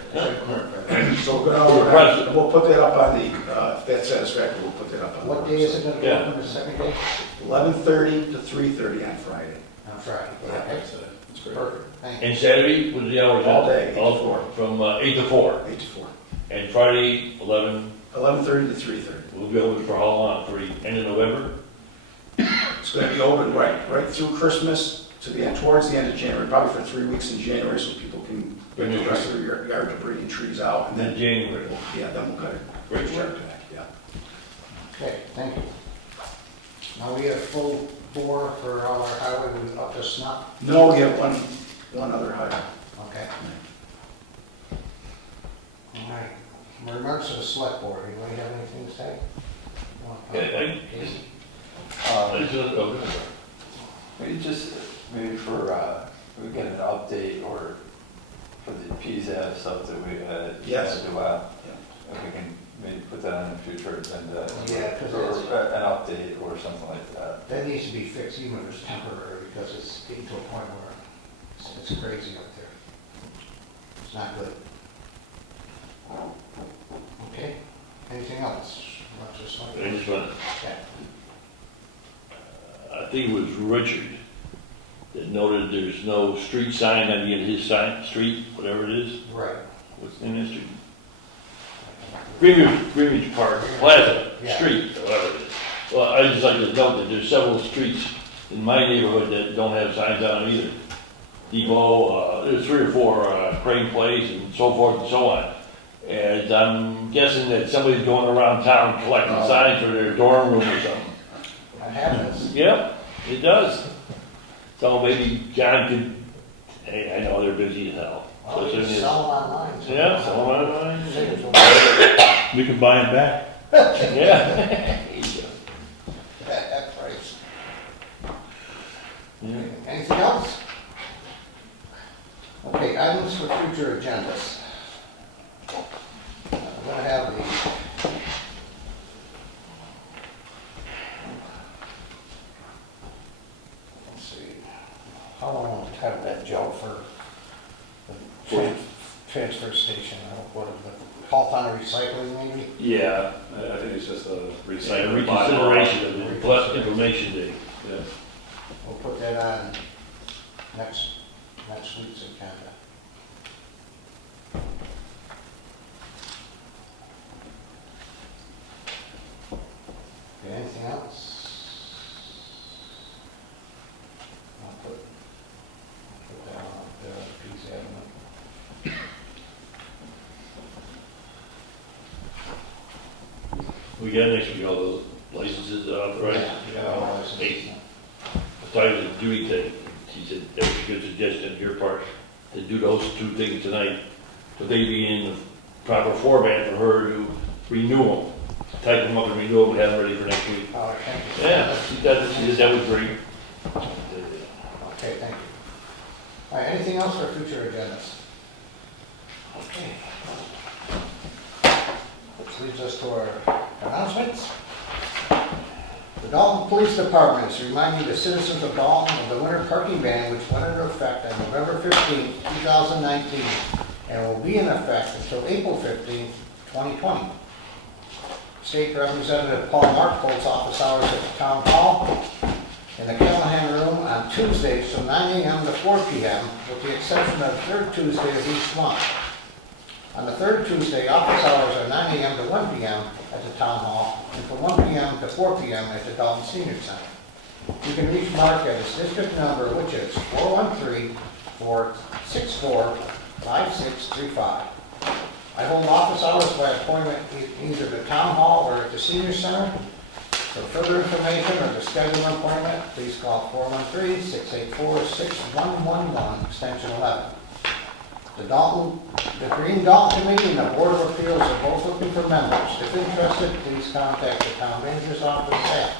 So we're going to, we'll put that up on the, if that's satisfactory, we'll put that up on the What day is it going to be open the second day? 11:30 to 3:30 on Friday. On Friday. Yeah. That's great. Perfect. Thank you. And Saturday, what are the hours? All day, 8 to 4. From 8 to 4. 8 to 4. And Friday, 11. 11:30 to 3:30. We'll be open for how long? For the end of November? It's going to be open right through Christmas to the end, towards the end of January, probably for 3 weeks in January, so people can get the rest of their yard debris and trees out. And then January. Yeah, then we'll cut it. Great start work. back. Yeah. Okay, thank you. Now we have full bore for all our highway, we up to snuff? No, we have one other hire. Okay. All right. In regards to the select board, anybody have anything to say? Maybe for, we get an update or for the PZAB stuff that we had. Yes. Do if we can maybe put that on the future agenda. Yeah, because or an update or something like that. that needs to be fixed, even if it's temporary, because it's getting to a point where it's crazy up there. It's not good. Okay, anything else? Not just like- I just want, Okay. I think it was Richard that noted there's no street sign on the end of his sign, street, whatever it is. Right. What's in his street? Greenwich Park Plaza Yeah. Street, or whatever it is. Well, I just like to note that there's several streets in my neighborhood that don't have signs on them either. Depot, there's 3 or 4 Crane Place and so forth and so on. And I'm guessing that somebody's going around town collecting signs for their dorm room or something. That happens. Yep, it does. So maybe John could, hey, I know they're busy as hell. Well, you can sell them online. Yeah, sell them online. We can buy them back. Yeah. That price. Yeah. Anything else? Okay, items for future agendas. I'm gonna have the let's see, how long to have that Joe for the transfer station? I don't know, what, the halt on recycling maybe? Yeah, I think it's just a recycling. Reconsideration of the plus information day. Yeah. We'll put that on next week's agenda. Okay, anything else? I'll put that on the piece of We got next week all those licenses authorized. Yeah. Hey, I talked to Judy today. She said that was a good suggestion on your part to do those 2 things tonight. So they be in the proper format for her to renew them. Type them up and renew them and have them ready for next week. Oh, thank you. Yeah, she said that was great. Okay, thank you. All right, anything else for future agendas? Okay. Which leads us to our announcements. The Dalton Police Department is reminding the citizens of Dalton of the winter parking ban which went into effect on November 15, 2019, and will be in effect until April 15, 2020. State Representative Paul Mark holds office hours at the Town Hall, in the Callahan Room on Tuesdays from 9 a.m. to 4 p.m., with the exception of the third Tuesday of each month. On the third Tuesday, office hours are 9 a.m. to 1 p.m. at the Town Hall, and from 1 p.m. to 4 p.m. at the Dalton Senior Center. You can reach Mark at his district number, which is 413-464-5635. I hold office hours by appointment either the Town Hall or at the Senior Center. For further information or to schedule an appointment, please call 413-684-6111, extension 11. The Green Dalton Committee and the Board of Appeals are both looking for members. If interested, please contact the Town Manager's office at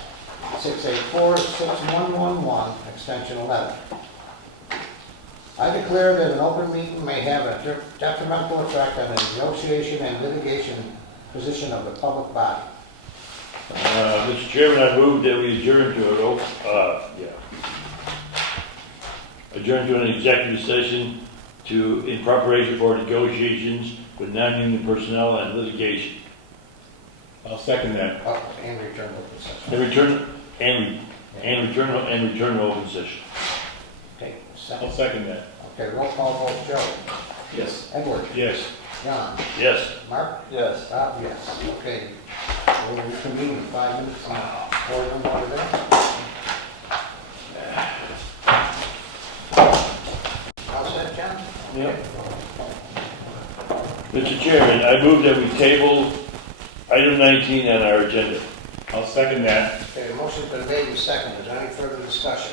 684-6111, extension 11. I declare that an open meeting may have a detrimental effect on the negotiation and litigation position of the public body. Mr. Chairman, I move that we adjourn to an executive session in preparation for negotiations with non-union personnel and litigation. I'll second that. Oh, and return to open session. Return to open session. Okay, I'll second. second that. Okay, roll call vote, Joe. Yes. Edward. Yes. John. Yes. Mark. Yes. Bob, yes. Okay. We'll reconvene in 5 minutes on boardroom over there. How's that, John? Yep. Mr. Chairman, I move that we table item 19 on our agenda. I'll second that. Okay, the motion's been made and seconded. Is there any further discussion?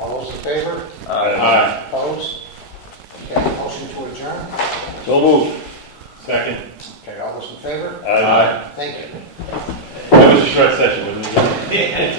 All those in favor? Aye. Opposed? Okay, motion to adjourn? So moved. Second. Okay, all those in favor? Aye. Thank you. That was a short session, wasn't it?